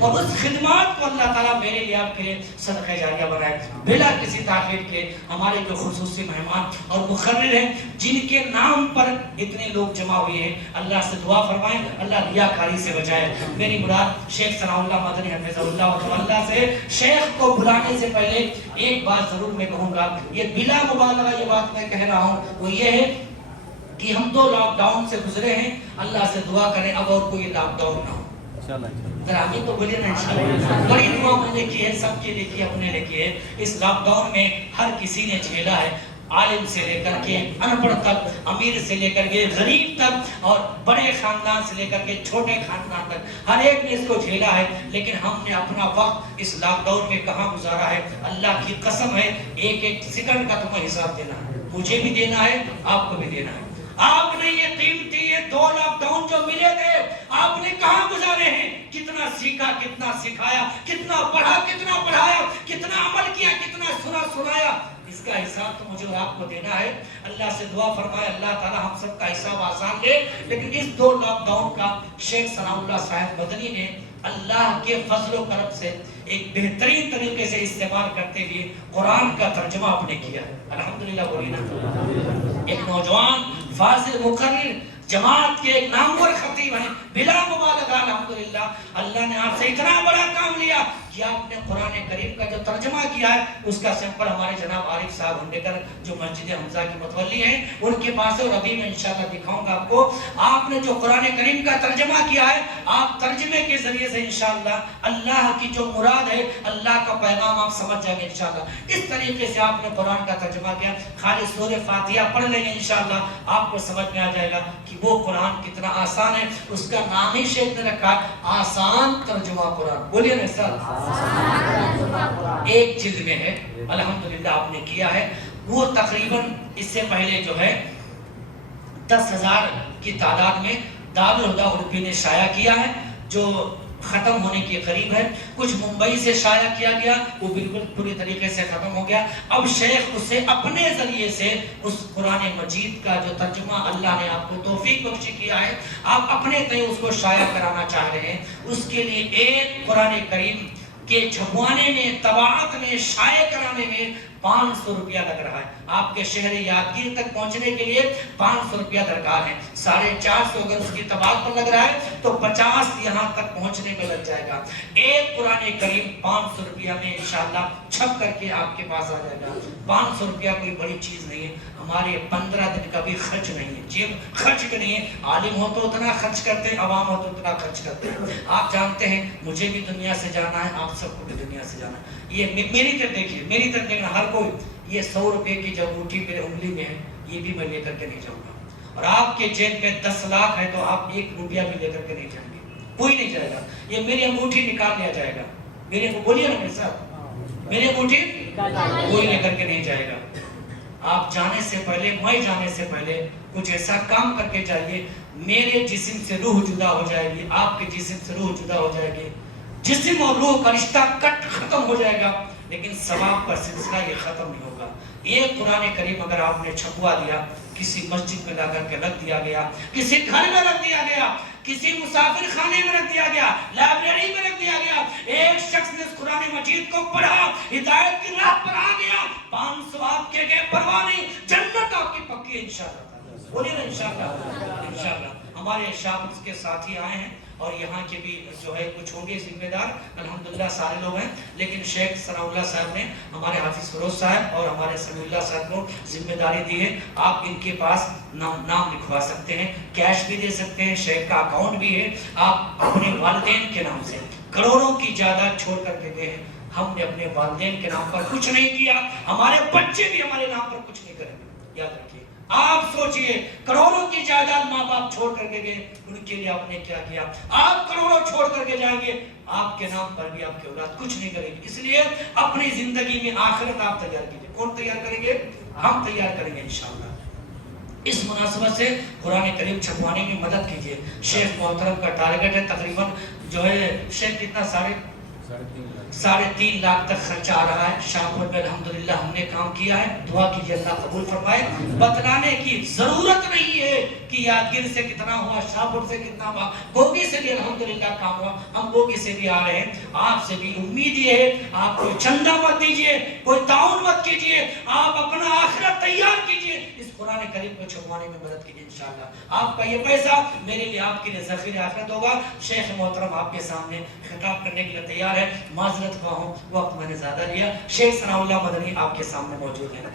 اور اس خدمات کو اللہ تعالیٰ میرے لیے آپ کے لیے صدقہ جاریہ بنائے بلا کسی تاخیر کے۔ ہمارے جو خصوصی مہمان اور مقرر ہیں جن کے نام پر اتنے لوگ جمع ہوئے ہیں، اللہ سے دعا فرمائیں اللہ ریاکاری سے بچائے۔ میری مراد شیخ ثناء اللہ مدنی حفظہ اللہ تعالیٰ سے شیخ کو بلانے سے پہلے ایک بات ضرور میں کہوں گا، یہ بلا مبالغہ یہ بات میں کہہ رہا ہوں، وہ یہ ہے کہ ہم 2 لاک ڈاؤن سے گزرے ہیں، اللہ سے دعا کریں اب اور کوئی لاک ڈاؤن نہ ہو۔ ذرا آمین تو بولیے نا انشاءاللہ۔ بڑی دعا میں نے کی ہے، سب کے لیے کی، اپنے لیے کی ہے۔ اس لاک ڈاؤن میں ہر کسی نے جھیلا ہے، عالم سے لے کر کے ان پڑھ تک، امیر سے لے کر کے غریب تک، اور بڑے خاندان سے لے کر کے چھوٹے خاندان تک، ہر ایک نے اس کو جھیلا ہے۔ لیکن ہم نے اپنا وقت اس لاک ڈاؤن میں کہاں گزارا ہے؟ اللہ کی قسم ہے ایک ایک سیکنڈ کا تمہیں حساب دینا ہے، مجھے بھی دینا ہے، آپ کو بھی دینا ہے۔ آپ نے یہ قیمتی یہ 2 لاک ڈاؤن جو ملے تھے آپ نے کہاں گزارے ہیں؟ کتنا سیکھا، کتنا سکھایا، کتنا پڑھا، کتنا پڑھایا، کتنا عمل کیا، کتنا سنایا، اس کا حساب تو مجھے اور آپ کو دینا ہے۔ اللہ سے دعا فرمائے اللہ تعالی ہم سب کا حساب آسان دے۔ لیکن اس 2 لاک ڈاؤن کا شیخ ثناء اللہ صاحب مدنی نے اللہ کے فضل و کرم سے ایک بہترین طریقے سے استعمال کرتے ہوئے قرآن کا ترجمہ آپ نے کیا ہے، الحمدللہ بولینا۔ ایک نوجوان فاضل مقرر جماعت کے ایک نامور خطیب ہیں، بلا مبالغہ الحمدللہ اللہ نے آپ سے اتنا بڑا کام لیا کہ آپ نے قرآن کریم کا جو ترجمہ کیا ہے اس کا سیمپل ہمارے جناب عارف صاحب ہنڈیکر جو مسجد حمزہ کی متولی ہیں ان کے پاس ہے، اور ابھی میں انشاءاللہ دکھاؤں گا آپ کو۔ آپ نے جو قرآن کریم کا ترجمہ کیا ہے، آپ ترجمے کے ذریعے سے انشاءاللہ اللہ کی جو مراد ہے، اللہ کا پیغام آپ سمجھ جائیں گے انشاءاللہ۔ اس طریقے سے آپ نے قرآن کا ترجمہ کیا، خالی سورہ فاتحہ پڑھ لیں گے انشاءاللہ آپ کو سمجھ میں آ جائے گا کہ وہ قرآن کتنا آسان ہے۔ اس کا نام ہی شیخ نے رکھا آسان ترجمہ قرآن، بولیے نا سر، ایک جلد میں ہے، الحمدللہ آپ نے کیا ہے۔ وہ تقریباً اس سے پہلے جو ہے 10,000 کی تعداد میں دارالہدیٰ اردو نے شائع کیا ہے، جو ختم ہونے کے قریب ہے۔ کچھ ممبئی سے شائع کیا گیا، وہ بالکل پوری طریقے سے ختم ہو گیا۔ اب شیخ اسے اپنے ذریعے سے اس قرآن مجید کا جو ترجمہ اللہ نے آپ کو توفیق بخشی کیا ہے، آپ اپنے تئیں اس کو شائع کرانا چاہ رہے ہیں۔ اس کے لیے ایک قرآن کریم کے چھپوانے میں، طباعت میں، شائع کرانے میں 500 روپیہ لگ رہا ہے۔ آپ کے شہر یادگیر تک پہنچنے کے لیے 500 روپیہ درکار ہے۔ 450 اگر اس کی طباعت پر لگ رہا ہے تو 50 یہاں تک پہنچنے میں لگ جائے گا۔ ایک قرآن کریم 500 روپیہ میں انشاءاللہ چھپ کر کے آپ کے پاس آ جائے گا۔ 500 روپیہ کوئی بڑی چیز نہیں ہے، ہمارے 15 دن کا بھی خرچ نہیں ہے، جیب خرچ کے نہیں ہے۔ عالم ہو تو اتنا خرچ کرتے ہیں، عوام ہو تو اتنا خرچ کرتے ہیں۔ آپ جانتے ہیں مجھے بھی دنیا سے جانا ہے، آپ سب کو بھی دنیا سے جانا ہے۔ یہ میری طرف دیکھیے، میری طرف دیکھنا، ہر کوئی یہ 100 روپے کی جو انگوٹھی میرے انگلی میں ہے یہ بھی میں لے کر کے نہیں جاؤں گا، اور آپ کے جیب میں 10 لاکھ ہے تو آپ 1 روپیہ بھی لے کر کے نہیں جائیں گے، کوئی نہیں جائے گا۔ یہ میری انگوٹھی نکال لیا جائے گا، میرے کو بولیے نا میرے ساتھ، میری انگوٹھی کوئی لے کر کے نہیں جائے گا۔ آپ جانے سے پہلے، میں جانے سے پہلے کچھ ایسا کام کر کے جائیے، میرے جسم سے روح جدا ہو جائے گی، آپ کے جسم سے روح جدا ہو جائے گی، جسم اور روح کا رشتہ کٹ ختم ہو جائے گا، لیکن ثواب کا سلسلہ یہ ختم نہیں ہوگا۔ ایک قرآن کریم اگر آپ نے چھپوا دیا، کسی مسجد میں لا کر کے رکھ دیا گیا، کسی گھر میں رکھ دیا گیا، کسی مسافر خانے میں رکھ دیا گیا، لائبریری میں رکھ دیا گیا، ایک شخص نے اس قرآن مجید کو پڑھا، ہدایت کی راہ پر آ گیا، 500 آپ کے گئے، پرواہ نہیں، جنت آپ کی پکی ہے انشاءاللہ۔ بولیے نا انشاءاللہ، انشاءاللہ۔ ہمارے شاپ اس کے ساتھی آئے ہیں اور یہاں کے بھی جو ہے کچھ ہوں گے ذمہ دار، الحمدللہ سارے لوگ ہیں، لیکن شیخ ثناء اللہ صاحب نے ہمارے حافظ فیروز صاحب اور ہمارے سمیع اللہ صاحب کو ذمہ داری دی ہے۔ آپ ان کے پاس نام لکھوا سکتے ہیں، کیش بھی دے سکتے ہیں، شیخ کا اکاؤنٹ بھی ہے۔ آپ اپنے والدین کے نام سے کروڑوں کی جائیداد چھوڑ کر کے گئے ہیں، ہم نے اپنے والدین کے نام پر کچھ نہیں کیا، ہمارے بچے بھی ہمارے نام پر کچھ نہیں کریں گے، یاد رکھیے۔ آپ سوچئے کروڑوں کی جائیداد ماں باپ چھوڑ کر کے گئے، ان کے لیے آپ نے کیا کیا؟ آپ کروڑوں چھوڑ کر کے جائیں گے، آپ کے نام پر بھی آپ کی اولاد کچھ نہیں کرے گی۔ اس لیے اپنی زندگی میں آخرت آپ تیار کیجئے۔ کون تیار کریں گے؟ ہم تیار کریں گے انشاءاللہ۔ اس مناسبت سے قرآن کریم چھپوانے میں مدد کیجئے۔ شیخ محترم کا ٹارگٹ ہے تقریباً جو ہے، شیخ کتنا 3.5 لاکھ تک خرچہ آ رہا ہے. شاہپور میں الحمدللہ ہم نے کام کیا ہے. دعا کیجیے اللہ قبول فرمائے. بتلانے کی ضرورت نہیں ہے کہ یادگیر سے کتنا ہوا, شاہپور سے کتنا ہوا. گوگی سے بھی الحمدللہ کام ہوا. ہم گوگی سے بھی آ رہے ہیں. آپ سے بھی امید یہ ہے, آپ کوئی چندہ مت دیجیے, کوئی تعاون مت کیجیے, آپ اپنا آخرت تیار کیجیے, اس قرآن کریم کو چھپوانے میں مدد کیجیے. انشاءاللہ آپ کا یہ پیسہ میرے لیے, آپ کے لیے ذخیرہ آخرت ہوگا. شیخ محترم آپ کے سامنے خطاب کرنے کے لیے تیار ہے. معذرت خواہ ہوں, وقت میں نے زیادہ لیا. شیخ ثناء اللہ مدنی آپ کے سامنے موجود ہیں.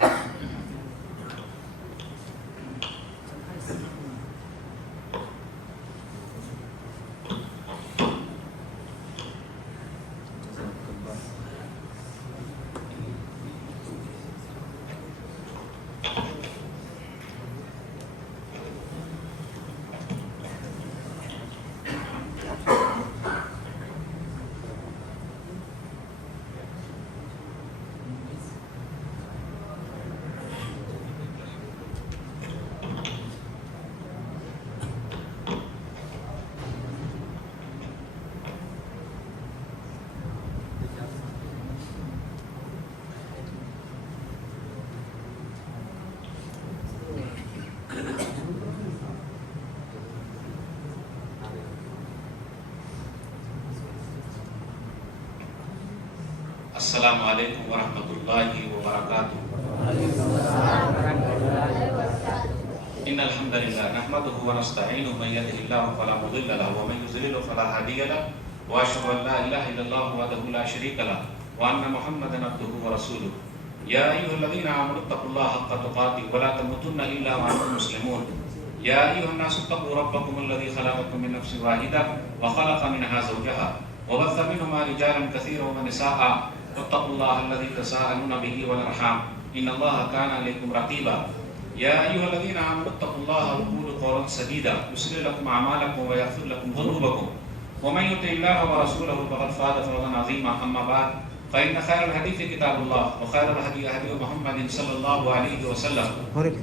السلام علیکم ورحمۃ اللہ وبرکاتہ. ان الحمد للہ نحمده ونستعینه من يهده الله فلا مضل له ومن يضلل فلا هادي له واشهد ان لا اله الا الله وحده لا شريك له وان محمدا عبده ورسوله. يا ايها الذين امنوا اتقوا الله حق تقاته ولا تموتن الا وانتم مسلمون. يا ايها الناس اتقوا ربكم الذي خلقكم من نفس واحده وخلق منها زوجها وبث منهما رجالا كثيرا ونساء واتقوا الله الذي تساءلون به والارحام ان الله كان عليكم رقيبا. يا ايها الذين امنوا اتقوا الله وقولوا قولا سديدا يصلح لكم اعمالكم ويغفر لكم ذنوبكم ومن يطع الله ورسوله فقد فاز فوزا عظيما. اما بعد فان خير الحديث كتاب الله وخير الهدي هدي محمد صلى الله عليه وسلم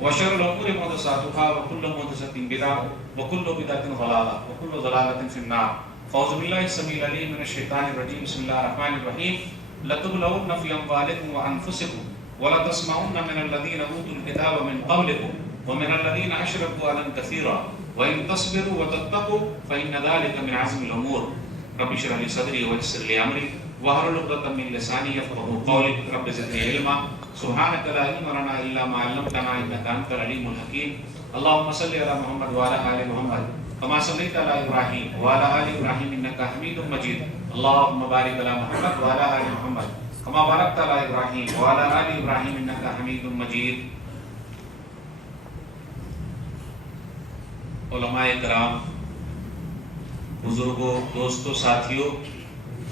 وشر الامور محدثاتها وكل محدثة بدعة وكل بدعة ضلالة وكل ضلالة في النار. فاعوذ بالله السميع العليم من الشيطان الرجيم. بسم الله الرحمن الرحيم. لتبلون في أموالكم وأنفسكم ولتسمعن من الذين أوتوا الكتاب من قبلكم ومن الذين أشركوا أذى كثيرا وإن تصبروا وتتقوا فإن ذلك من عزم الأمور. رب اشرح لي صدري ويسر لي أمري واحلل عقدة من لساني يفقهوا قولي. رب زدني علما. سبحانك لا علم لنا إلا ما علمتنا إنك أنت العليم الحكيم. اللهم صل على محمد وعلى آل محمد كما صليت على إبراهيم وعلى آل إبراهيم إنك حميد مجيد. اللهم بارك على محمد وعلى آل محمد كما باركت على إبراهيم وعلى آل إبراهيم إنك حميد مجيد. علماء کرام, بزرگوں, دوستوں, ساتھیوں,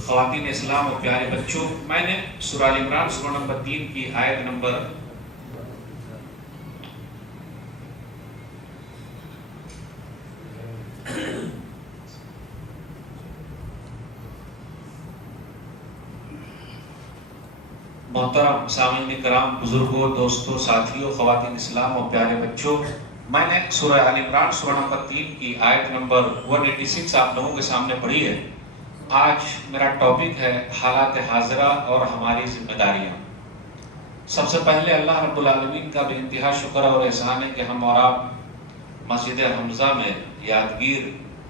خواتین اسلام اور پیارے بچوں, میں نے سورہ ال عمران سورہ نمبر 3 کی آیت نمبر محترم سامعین کرام, بزرگوں, دوستوں, ساتھیوں, خواتین اسلام اور پیارے بچوں, میں نے سورہ ال عمران سورہ نمبر 3 کی آیت نمبر 186 آپ لوگوں کے سامنے پڑھی ہے. آج میرا ٹاپک ہے حالات حاضرہ اور ہماری ذمہ داریاں. سب سے پہلے اللہ رب العالمین کا بے انتہا شکر اور احسان ہے کہ ہم اور آپ مسجد حمزہ میں یادگیر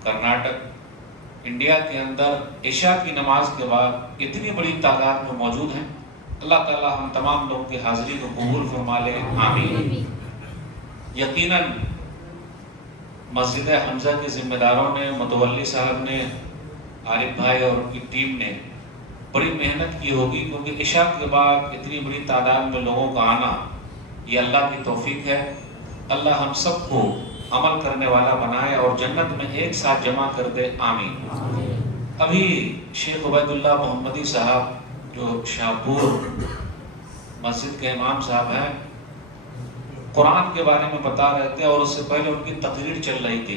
کرناٹک انڈیا کے اندر عشاء کی نماز کے بعد اتنی بڑی تعداد میں موجود ہیں. اللہ تعالی ہم تمام لوگوں کی حاضری کو قبول فرما لے, آمین. یقیناً مسجد حمزہ کے ذمہ داروں نے, متولی صاحب نے, عارف بھائی اور ان کی ٹیم نے بڑی محنت کی ہوگی, کیونکہ عشاء کے بعد اتنی بڑی تعداد میں لوگوں کا آنا یہ اللہ کی توفیق ہے. اللہ ہم سب کو عمل کرنے والا بنائے اور جنت میں ایک ساتھ جمع کر دے, آمین. ابھی شیخ عبید اللہ محمدی صاحب جو شاہپور مسجد کے امام صاحب ہیں, قرآن کے بارے میں بتا رہے تھے اور اس سے پہلے ان کی تقریر چل رہی تھی.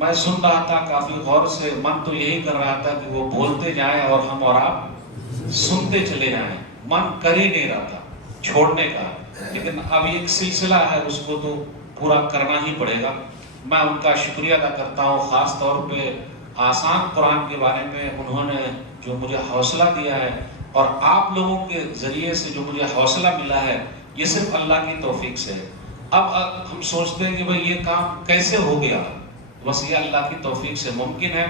میں سن رہا تھا کافی غور سے, من تو یہی کر رہا تھا کہ وہ بولتے جائیں اور ہم اور آپ سنتے چلے جائیں. من کر ہی نہیں رہا تھا چھوڑنے کا, لیکن اب ایک سلسلہ ہے, اس کو تو پورا کرنا ہی پڑے گا. میں ان کا شکریہ ادا کرتا ہوں, خاص طور پہ آسان قرآن کے بارے میں انہوں نے جو مجھے حوصلہ دیا ہے اور آپ لوگوں کے ذریعے سے جو مجھے حوصلہ ملا ہے، یہ صرف اللہ کی توفیق سے ہے۔ اب ہم سوچتے ہیں کہ بھئی یہ کام کیسے ہو گیا، بس یہ اللہ کی توفیق سے ممکن ہے۔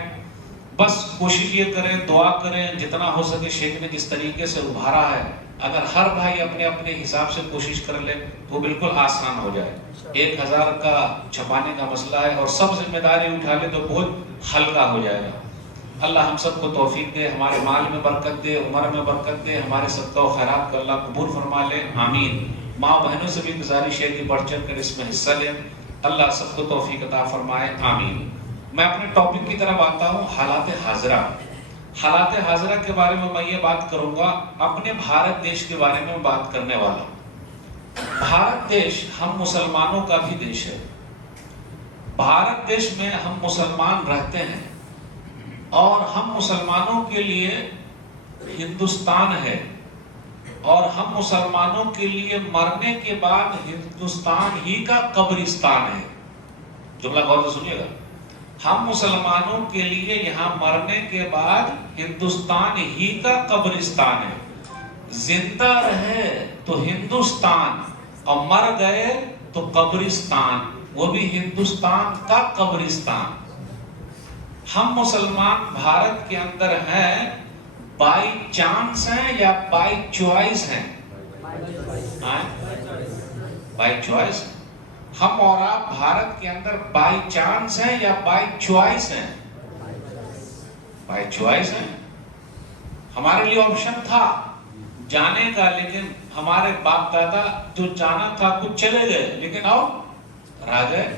بس کوشش یہ کریں، دعا کریں، جتنا ہو سکے شیخ نے جس طریقے سے ابھارا ہے، اگر ہر بھائی اپنے اپنے حساب سے کوشش کر لے تو بالکل آسان ہو جائے۔ 1000 کا چھپانے کا مسئلہ ہے اور سب ذمہ داری اٹھا لے تو بہت ہلکا ہو جائے گا۔ اللہ ہم سب کو توفیق دے، ہمارے مال میں برکت دے، عمر میں برکت دے، ہمارے صدقہ و خیرات کو اللہ قبول فرما لے، آمین۔ ماں بہنوں سے بھی گزارش ہے کہ بڑھ چڑھ کر اس میں حصہ لیں، اللہ سب کو توفیق عطا فرمائے، آمین۔ میں اپنے ٹاپک کی طرف آتا ہوں، حالات حاضرہ۔ حالات حاضرہ کے بارے میں یہ بات کروں گا، اپنے بھارت دیش کے بارے میں بات کرنے والا ہوں۔ بھارت دیش ہم مسلمانوں کا بھی دیش ہے۔ بھارت دیش میں ہم مسلمان رہتے ہیں اور ہم مسلمانوں کے لیے ہندوستان ہے، اور ہم مسلمانوں کے لیے مرنے کے بعد ہندوستان ہی کا قبرستان ہے۔ جملہ غور سے سنیے گا، ہم مسلمانوں کے لیے یہاں مرنے کے بعد ہندوستان ہی کا قبرستان ہے۔ زندہ رہے تو ہندوستان اور مر گئے تو قبرستان، وہ بھی ہندوستان کا قبرستان۔ ہم مسلمان بھارت کے اندر ہیں، بائی چانس ہیں یا بائی چوائس ہیں؟ By choice. ہم اور آپ بھارت کے اندر بائی چانس ہیں یا بائی چوائس ہیں؟ بائی چوائس ہیں۔ ہمارے لیے آپشن تھا جانے کا، لیکن ہمارے باپ دادا جو جانا تھا کچھ چلے گئے، لیکن اب رہ گئے۔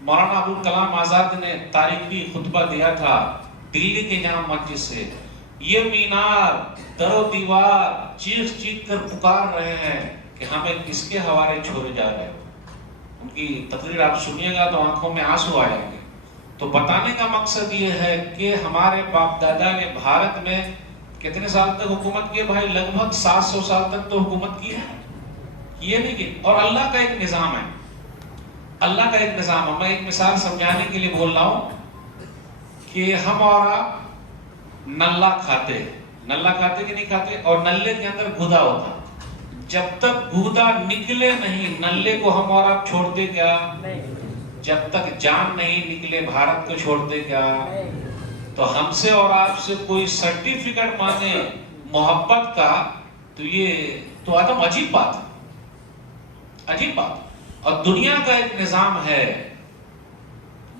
مولانا ابوالکلام آزاد نے تاریخی خطبہ دیا تھا دلی کے جامع مسجد سے، یہ مینار در و دیوار چیخ چیخ کر پکار رہے ہیں کہ ہمیں کس کے حوالے چھوڑے جا رہے ہیں۔ ان کی تقریر آپ سنیے گا تو آنکھوں میں آنسو آ جائیں گے۔ تو بتانے کا مقصد یہ ہے کہ ہمارے باپ دادا نے بھارت میں کتنے سال تک حکومت کی ہے بھائی؟ لگ بھگ 700 سال تک تو حکومت کی ہے، یہ نہیں کی۔ اور اللہ کا ایک نظام ہے، اللہ کا ایک نظام ہے۔ میں ایک مثال سمجھانے کے لیے بول رہا ہوں کہ ہم اور آپ نلہ کھاتے، نلہ کھاتے کہ نہیں کھاتے؟ اور نلے کے اندر گودا ہوتا، جب تک گودا نکلے نہیں نلے کو ہم اور آپ چھوڑتے کیا؟ جب تک جان نہیں نکلے بھارت کو چھوڑتے کیا؟ تو ہم سے اور آپ سے کوئی سرٹیفکیٹ مانگے محبت کا تو یہ تو آدم عجیب بات ہے، عجیب بات۔ اور دنیا کا ایک نظام ہے،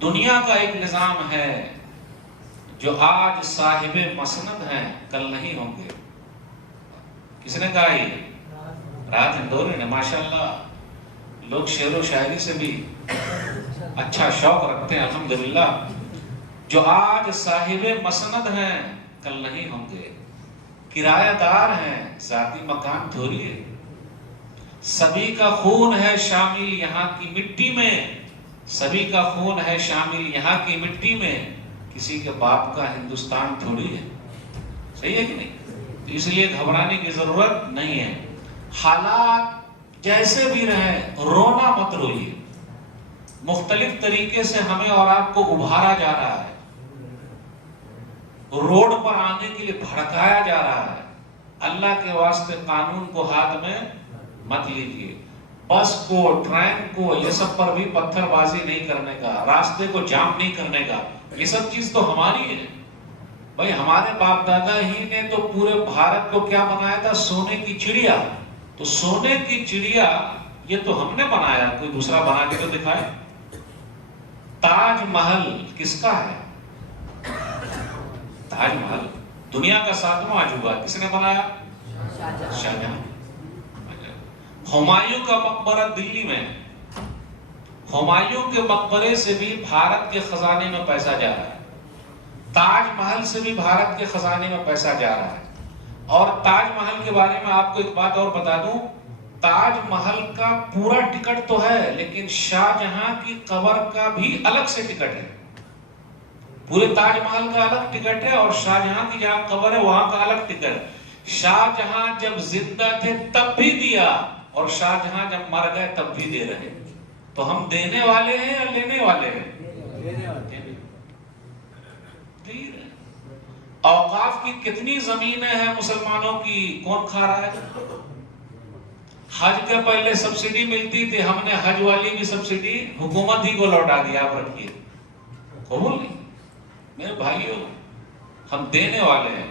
دنیا کا ایک نظام ہے، جو آج صاحب مسند ہیں کل نہیں ہوں گے۔ کس نے کہا یہ؟ رات اندوری نے۔ ماشاءاللہ لوگ شعر و شاعری سے بھی اچھا شوق رکھتے ہیں، الحمدللہ۔ جو آج صاحب مسند ہیں کل نہیں ہوں گے، کرایہ دار ہیں ذاتی مکان تھوڑی ہے، سبھی کا خون ہے شامل یہاں کی مٹی میں، سبھی کا خون ہے شامل یہاں کی مٹی میں، کسی کے باپ کا ہندوستان تھوڑی ہے۔ صحیح ہے کہ نہیں؟ تو اس لیے گھبرانے کی ضرورت نہیں ہے۔ حالات جیسے بھی رہیں رونا مت روئیے، مختلف طریقے سے ہمیں اور آپ کو ابھارا جا رہا ہے، روڈ پر آنے کے لیے بھڑکایا جا رہا ہے۔ اللہ کے واسطے قانون کو ہاتھ میں مت لیجیے، بس کو، ٹرین کو، یہ سب پر بھی پتھر بازی نہیں کرنے کا، راستے کو جام نہیں کرنے کا، یہ سب چیز تو ہماری ہے بھائی۔ ہمارے باپ دادا ہی نے تو پورے بھارت کو کیا بنایا تھا؟ سونے کی چڑیا۔ تو سونے کی چڑیا یہ تو ہم نے بنایا، کوئی دوسرا بنا کے تو دکھائے۔ تاج محل کس کا ہے؟ تاج محل دنیا کا 7واں عجوبہ، کس نے بنایا؟ شاہ جہاں۔ ہمایوں کا مقبرہ دلی میں، ہمایوں کے مقبرے سے بھی بھارت کے خزانے میں پیسہ جا رہا ہے، تاج محل سے بھی بھارت کے خزانے میں پیسہ جا رہا ہے۔ اور تاج محل کے بارے میں آپ کو ایک بات اور بتا دوں، تاج محل کا پورا ٹکٹ تو ہے، لیکن شاہ جہاں کی قبر کا بھی الگ سے ٹکٹ ہے۔ پورے تاج محل کا الگ ٹکٹ ہے اور شاہ جہاں کی جہاں قبر ہے وہاں کا الگ ٹکٹ۔ شاہ جہاں جب زندہ تھے تب بھی دیا، اور شاہ جہاں جب مر گئے تب بھی دے رہے۔ تو ہم دینے والے ہیں یا لینے والے ہیں؟ اوقاف کی کتنی زمینیں ہیں مسلمانوں کی، کون کھا رہا ہے؟ حج کے پہلے سبسڈی ملتی تھی، ہم نے حج والی بھی سبسڈی حکومت ہی کو لوٹا دیا، آپ رکھیے، قبول نہیں؟ میرے بھائیوں، ہم دینے والے ہیں۔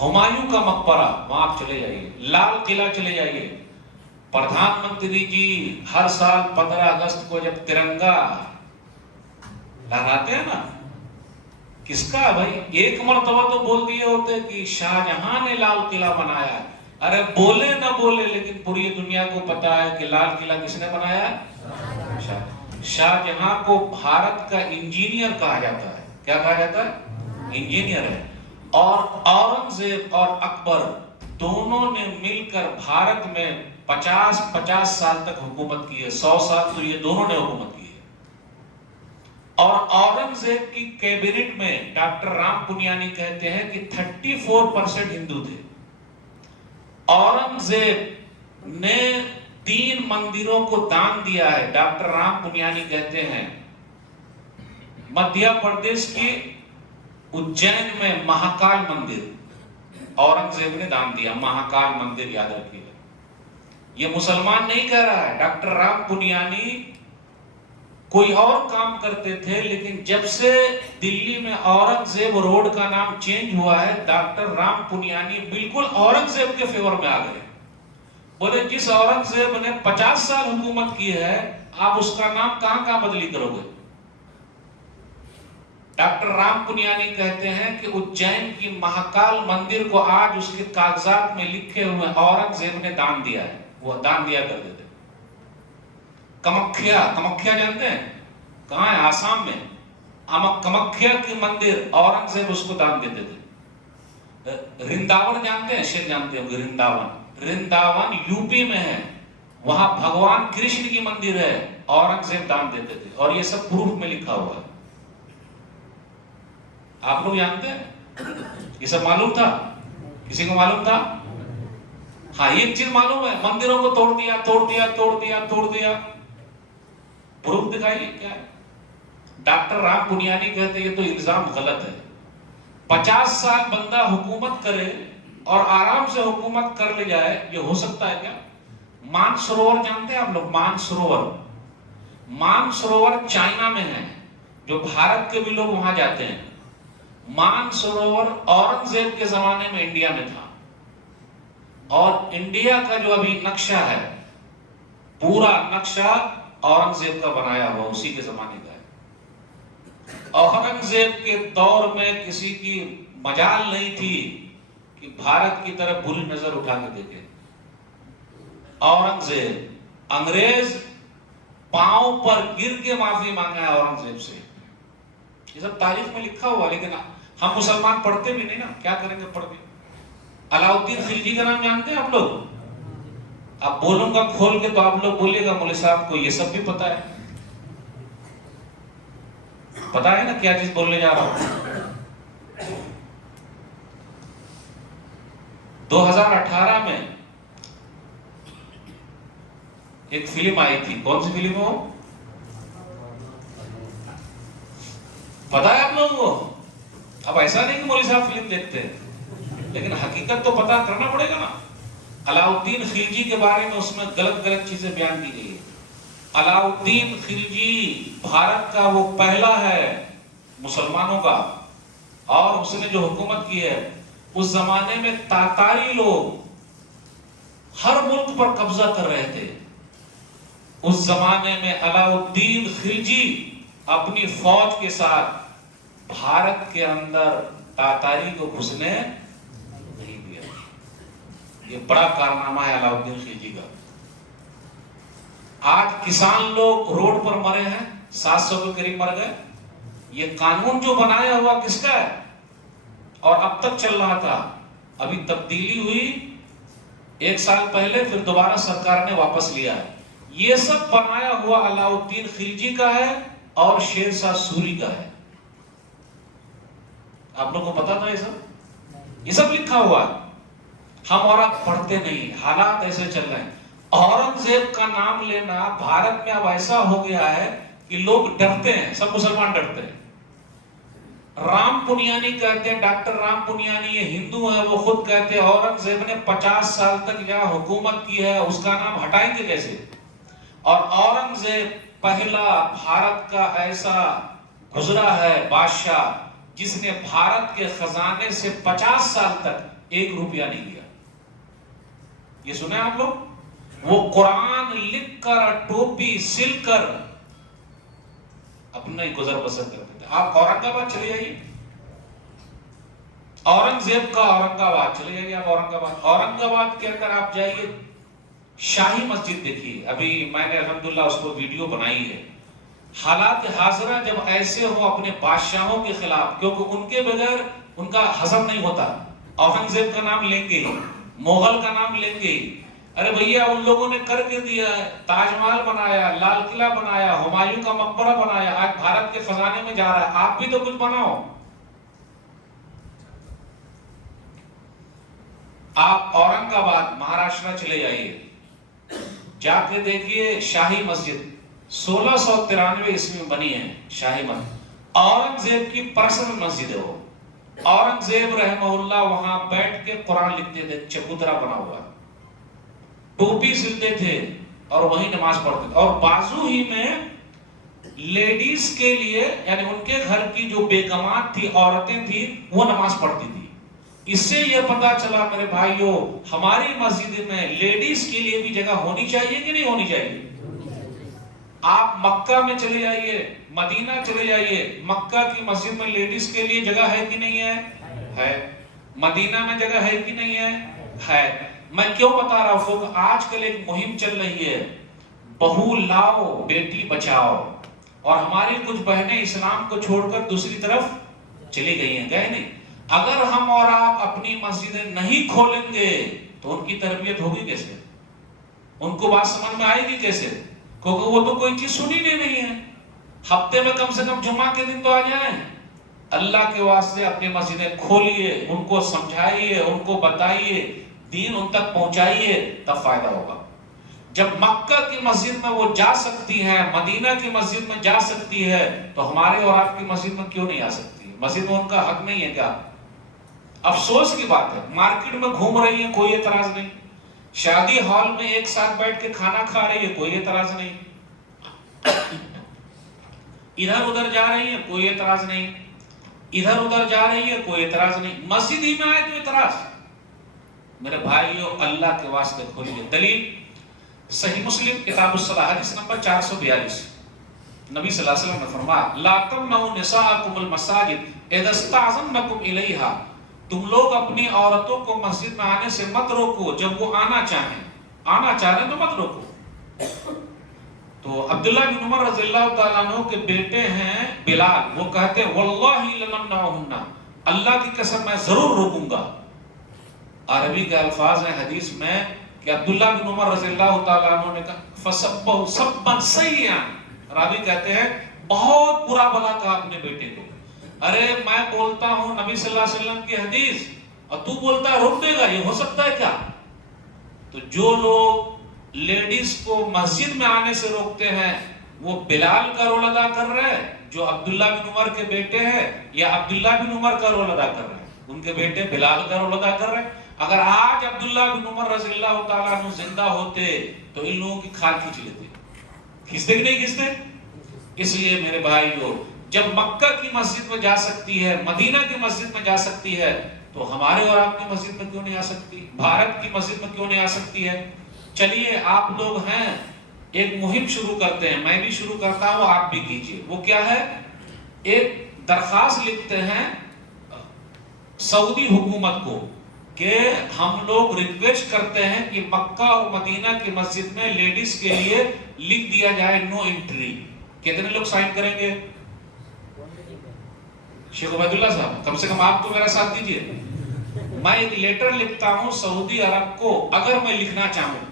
ہمایوں کا مقبرہ، وہاں آپ چلے جائیے، لال قلعہ چلے جائیے، پردھان منتری جی ہر سال 15 اگست کو جب ترنگا لہراتے ہیں نا، کس کا ہے بھائی؟ ایک مرتبہ تو بول دیے ہوتے کہ شاہ جہاں نے لال قلعہ بنایا، ارے بولے نہ بولے لیکن پوری دنیا کو پتا ہے کہ لال قلعہ کس نے بنایا؟ شاہ جہاں کو بھارت کا انجینئر کہا جاتا ہے۔ کیا کہا جاتا ہے؟ انجینئر ہے۔ اور اورنگزیب اور اکبر دونوں نے مل کر بھارت میں 50 سال تک حکومت کی ہے، 100 سال تو یہ دونوں نے حکومت کی ہے۔ اور اورنگزیب کی کیبنٹ میں ڈاکٹر رام پنیانی کہتے ہیں کہ 34% ہندو تھے۔ اورنگزیب نے 3 مندروں کو دان دیا ہے، ڈاکٹر رام پنیانی کہتے ہیں۔ مدھیہ پردیش کی اجین میں مہاکال مندر اورنگزیب نے دان دیا، مہاکال مندر یاد رکھیے گا۔ یہ مسلمان نہیں کہہ رہا ہے، ڈاکٹر رام پنیانی کوئی اور کام کرتے تھے، لیکن جب سے دلی میں اورنگزیب روڈ کا نام چینج ہوا ہے، ڈاکٹر رام پنیانی بالکل اورنگزیب کے فیور میں آ گئے۔ بولے جس اورنگزیب نے 50 سال حکومت کی ہے، آپ اس کا نام کہاں کہاں بدلی کرو گے؟ ڈاکٹر رام پنیانی کہتے ہیں کہ اجین کی مہاکال مندر کو آج اس کے کاغذات میں لکھے ہوئے اورنگزیب نے دان دیا ہے، وہ دان دیا کرتے تھے۔ کمکھیا جانتے ہیں کہاں ہے؟ آسام میں کمکھیا کی مندر اورنگزیب اس کو دان دیتے تھے۔ رنداون جانتے ہیں؟ شیر جانتے ہوں گے، رنداون یو پی میں ہے، وہاں بھگوان کرشن کی مندر ہے، اورنگزیب دان دیتے تھے، اور یہ سب پروف میں لکھا ہوا ہے۔ آپ لوگ جانتے ہیں؟ یہ سب معلوم تھا؟ کسی کو معلوم تھا؟ ہاں، ایک چیز معلوم ہے، مندروں کو توڑ دیا۔ پروف دکھائیے کیا ہے؟ ڈاکٹر رام پنیانی کہتے ہیں یہ تو الزام غلط ہے۔ 50 سال بندہ حکومت کرے اور آرام سے حکومت کر لے جائے، یہ ہو سکتا ہے کیا؟ مان سروور جانتے ہیں آپ لوگ؟ مان سروور چائنا میں ہے، جو بھارت کے بھی لوگ وہاں جاتے ہیں۔ مان سروور اورنگزیب کے زمانے میں انڈیا میں تھا، اور انڈیا کا جو ابھی نقشہ ہے، پورا نقشہ اورنگزیب کا بنایا ہوا، اسی کے زمانے کا ہے۔ اورنگزیب کے دور میں کسی کی مجال نہیں تھی کہ بھارت کی طرف بری نظر اٹھا کے دیکھے۔ اورنگزیب، انگریز پاؤں پر گر کے معافی مانگا ہے اورنگزیب سے، یہ سب تاریخ میں لکھا ہوا، لیکن ہم مسلمان پڑھتے بھی نہیں نا، کیا کریں گے پڑھ کے؟ علاؤدین خلجی کا نام جانتے ہیں آپ لوگ؟ اب بولوں گا کھول کے تو آپ لوگ بولیے گا مولوی صاحب کو یہ سب بھی پتا ہے۔ پتا ہے نا کیا چیز بولنے جا رہا ہوں؟ 2018 میں ایک فلم آئی تھی، کون سی فلم ہو؟ پتا ہے آپ لوگوں کو؟ اب ایسا نہیں کہ مولوی صاحب فلم دیکھتے ہیں، لیکن حقیقت تو پتا کرنا پڑے گا نا۔ علاؤدین خلجی کے بارے میں اس میں غلط چیزیں بیان کی گئی ہے۔ علاؤدین خلجی بھارت کا وہ پہلا ہے مسلمانوں کا، اور اس نے جو حکومت کی ہے، اس زمانے میں تاتاری لوگ ہر ملک پر قبضہ کر رہے تھے۔ اس زمانے میں علاؤدین خلجی اپنی فوج کے ساتھ بھارت کے اندر تاتاری کو گھسنے نہیں دیا۔ یہ بڑا کارنامہ ہے علاؤدین خلجی کا۔ آج کسان لوگ روڈ پر مرے ہیں، 700 کے قریب مر گئے۔ یہ قانون جو بنایا ہوا کس کا ہے؟ اور اب تک چل رہا تھا، ابھی تبدیلی ہوئی 1 سال پہلے، پھر دوبارہ سرکار نے واپس لیا ہے۔ یہ سب بنایا ہوا علاؤدین خلجی کا ہے اور شیر شاہ سوری کا ہے۔ آپ لوگوں کو پتا تھا یہ سب لکھا ہوا ہے، ہم اور آپ پڑھتے نہیں، حالات ایسے چل رہے ہیں۔ اورنگزیب کا نام لینا بھارت میں اب ایسا ہو گیا ہے کہ لوگ ڈرتے ہیں، سب مسلمان ڈرتے ہیں۔ رام پونیانی کہتے ہیں، ڈاکٹر رام پونیانی، یہ ہندو ہے، وہ خود کہتے ہیں اورنگزیب نے 50 سال تک یہاں حکومت کی ہے، اس کا نام ہٹائیں گے کیسے؟ اور اورنگزیب پہلا بھارت کا ایسا گزرا ہے بادشاہ جس نے بھارت کے خزانے سے 50 سال تک 1 روپیہ نہیں لیا. یہ سنے آپ لوگ؟ وہ قرآن لکھ کر، ٹوپی سل کر اپنا ہی گزر بسر کرتے تھے. آپ اورنگ آباد چلے جائیے، اورنگزیب کا اورنگ آباد چلے جائیے. آپ اورنگ آباد کے اندر آپ جائیے، شاہی مسجد دیکھیے. ابھی میں نے الحمدللہ اس کو ویڈیو بنائی ہے. حالات حاضرہ جب ایسے ہو اپنے بادشاہوں کے خلاف، کیونکہ ان کے بغیر ان کا ہضم نہیں ہوتا. اورنگزیب کا نام لیں گے، مغل کا نام لیں گے. ارے بھیا ان لوگوں نے کر کے دیا ہے، تاج محل بنایا، لال قلعہ بنایا، ہمایوں کا مقبرہ بنایا، آج بھارت کے خزانے میں جا رہا ہے. آپ بھی تو کچھ بناؤ. آپ اورنگ آباد مہاراشٹر چلے جائیے، جا کے دیکھیے شاہی مسجد 1693 عیسوی میں بنی ہے. شاہی مسجد اورنگزیب کی پرسنل مسجد ہے. وہ اورنگزیب رحمہ اللہ وہاں بیٹھ کے قرآن لکھتے تھے، چبوترا بنا ہوا، ٹوپی سلتے تھے اور وہی نماز پڑھتے تھے. اور بازو ہی میں لیڈیز کے لیے، یعنی ان کے گھر کی جو بیگمات تھی، عورتیں تھی، وہ نماز پڑھتی تھی. اس سے یہ پتا چلا میرے بھائیوں، ہماری مسجد میں لیڈیز کے لیے بھی جگہ ہونی چاہیے کہ نہیں ہونی چاہیے؟ آپ مکہ میں چلے جائیے، مدینہ چلے جائیے، مکہ کی مسجد میں لیڈیز کے لیے جگہ ہے کہ نہیں ہے؟ ہے. مدینہ میں جگہ ہے کہ نہیں ہے؟ ہے. میں کیوں بتا رہا ہوں کہ آج کل ایک مہم چل رہی ہے، بہو لاؤ بیٹی بچاؤ. اور ہماری کچھ بہنیں اسلام کو چھوڑ کر دوسری طرف چلی گئی ہیں. گئے نہیں؟ اگر ہم اور آپ اپنی مسجدیں نہیں کھولیں گے تو ان کی تربیت ہوگی کیسے؟ ان کو بات سمجھ میں آئے گی کیسے؟ کیونکہ وہ تو کوئی چیز سنی نہیں ہے. ہفتے میں کم سے کم جمعہ کے دن تو آ جائیں. اللہ کے واسطے اپنی مسجدیں کھولیے، ان کو سمجھائیے، ان کو بتائیے، دین ان تک پہنچائیے، تب فائدہ ہوگا. جب مکہ کی مسجد میں وہ جا سکتی ہیں، مدینہ کی مسجد میں جا سکتی ہے، تو ہمارے اور آپ کی مسجد میں کیوں نہیں آ سکتی؟ مسجد میں ان کا حق نہیں ہے کیا؟ افسوس کی بات ہے. مارکیٹ میں گھوم رہی ہیں، کوئی اعتراض نہیں. شادی ہال میں ایک ساتھ بیٹھ کے کھانا کھا رہی ہے، کوئی اعتراض نہیں. ادھر ادھر جا رہی ہیں، کوئی اعتراض نہیں. ادھر ادھر جا رہی ہے، کوئی اعتراض نہیں. مسجد ہی میں آئے تو اعتراض. میرے بھائیوں اللہ کے واسطے کھولیے. دلیل صحیح مسلم کتاب الصلاۃ حدیث نمبر 442. نبی صلی اللہ علیہ وسلم نے فرمایا لا تمنعوا نساءکم المساجد اذا استأذنکم الیہا. تم لوگ اپنی عورتوں کو مسجد میں آنے سے مت روکو جب وہ آنا چاہیں. آنا چاہیں تو مت روکو. تو عبداللہ بن عمر رضی اللہ تعالیٰ عنہ کے بیٹے ہیں بلال، وہ کہتے ہیں واللہ لنمنعہن، اللہ کی قسم میں ضرور روکوں گا. عربی کے الفاظ ہیں حدیث میں کہ عبداللہ بن عمر رضی اللہ تعالیٰ عنہ نے کہا فَسَبَّهُ سَبًّا سَيِّئًا. راوی کہتے ہیں بہت برا بلا کہا اپنے بیٹے کو. ارے میں بولتا ہوں نبی صلی اللہ علیہ وسلم کی حدیث اور تو بولتا ہے روک دے گا، یہ ہو سکتا ہے کیا؟ تو جو لوگ لیڈیز کو مسجد میں آنے سے روکتے ہیں وہ بلال کا رول ادا کر رہے ہیں جو عبداللہ بن عمر کے بیٹے ہیں، یا عبداللہ بن عمر کا رول ادا کر رہے ہیں ان کے بیٹے بلال کا رول ادا کر رہے ہیں. اگر آج عبداللہ بن عمر رضی اللہ تعالیٰ عنہ زندہ ہوتے تو ان لوگوں کی کھال کھینچ لیتے. کھینچتے کہ نہیں کھینچتے؟ اس لیے میرے بھائیو، جب مکہ کی مسجد میں جا سکتی ہے، مدینہ کی مسجد میں جا سکتی ہے، تو ہمارے اور آپ کی مسجد میں کیوں نہیں آ سکتی؟ بھارت کی مسجد میں کیوں نہیں آ سکتی ہے؟ چلیے آپ لوگ ہیں، ایک مہم شروع کرتے ہیں. میں بھی شروع کرتا ہوں، آپ بھی کیجئے. وہ کیا ہے؟ ایک درخواست لکھتے ہیں سعودی حکومت کو کہ ہم لوگ ریکویسٹ کرتے ہیں کہ مکہ اور مدینہ کی مسجد میں لیڈیز کے لیے لکھ دیا جائے نو انٹری. کتنے لوگ سائن کریں گے؟ شیخ عبید اللہ صاحب کم سے کم آپ تو میرا ساتھ دیجئے. میں ایک لیٹر لکھتا ہوں سعودی عرب کو، اگر میں لکھنا چاہوں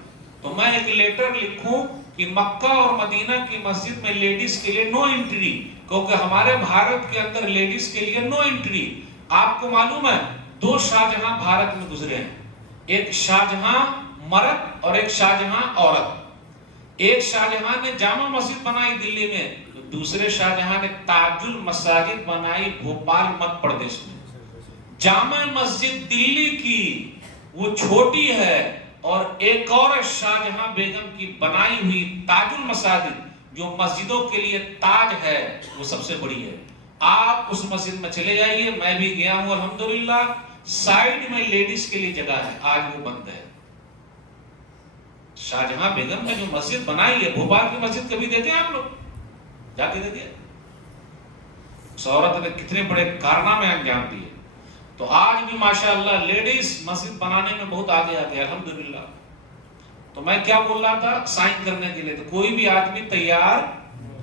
تو میں ایک لیٹر لکھوں کہ مکہ اور مدینہ کی مسجد میں لیڈیز کے لیے نو انٹری، کیونکہ ہمارے بھارت کے اندر لیڈیز کے لیے نو انٹری. آپ کو معلوم ہے 2 شاہجہاں بھارت میں گزرے ہیں، ایک شاہجہاں مرد اور ایک شاہجہاں عورت. ایک شاہجہاں نے جامع مسجد بنائی دلی میں، دوسرے شاہجہاں نے تاج المساجد بنائی بھوپال مدھیہ پردیش میں. جامع مسجد دلی کی وہ چھوٹی ہے اور ایک اور شاہجہاں بیگم کی بنائی ہوئی تاج المساجد جو مسجدوں کے لیے تاج ہے وہ سب سے بڑی ہے. آپ اس مسجد میں چلے جائیے, میں بھی گیا ہوں الحمدللہ, سائیڈ میں لیڈیز کے لیے جگہ ہے, آج وہ بند ہے. شاہجہاں بیگم نے جو مسجد بنائی ہے, بھوپال کی مسجد کبھی دیتے ہیں آپ لوگ؟ جا کے دیتے ہیں؟ اس عورت نے کتنے بڑے کارنامے انجام دیے. تو آج بھی ماشاءاللہ لیڈیز مسجد بنانے میں بہت آگے آگے الحمدللہ. تو میں کیا بول رہا تھا, سائن کرنے کے لیے تو کوئی بھی آدمی تیار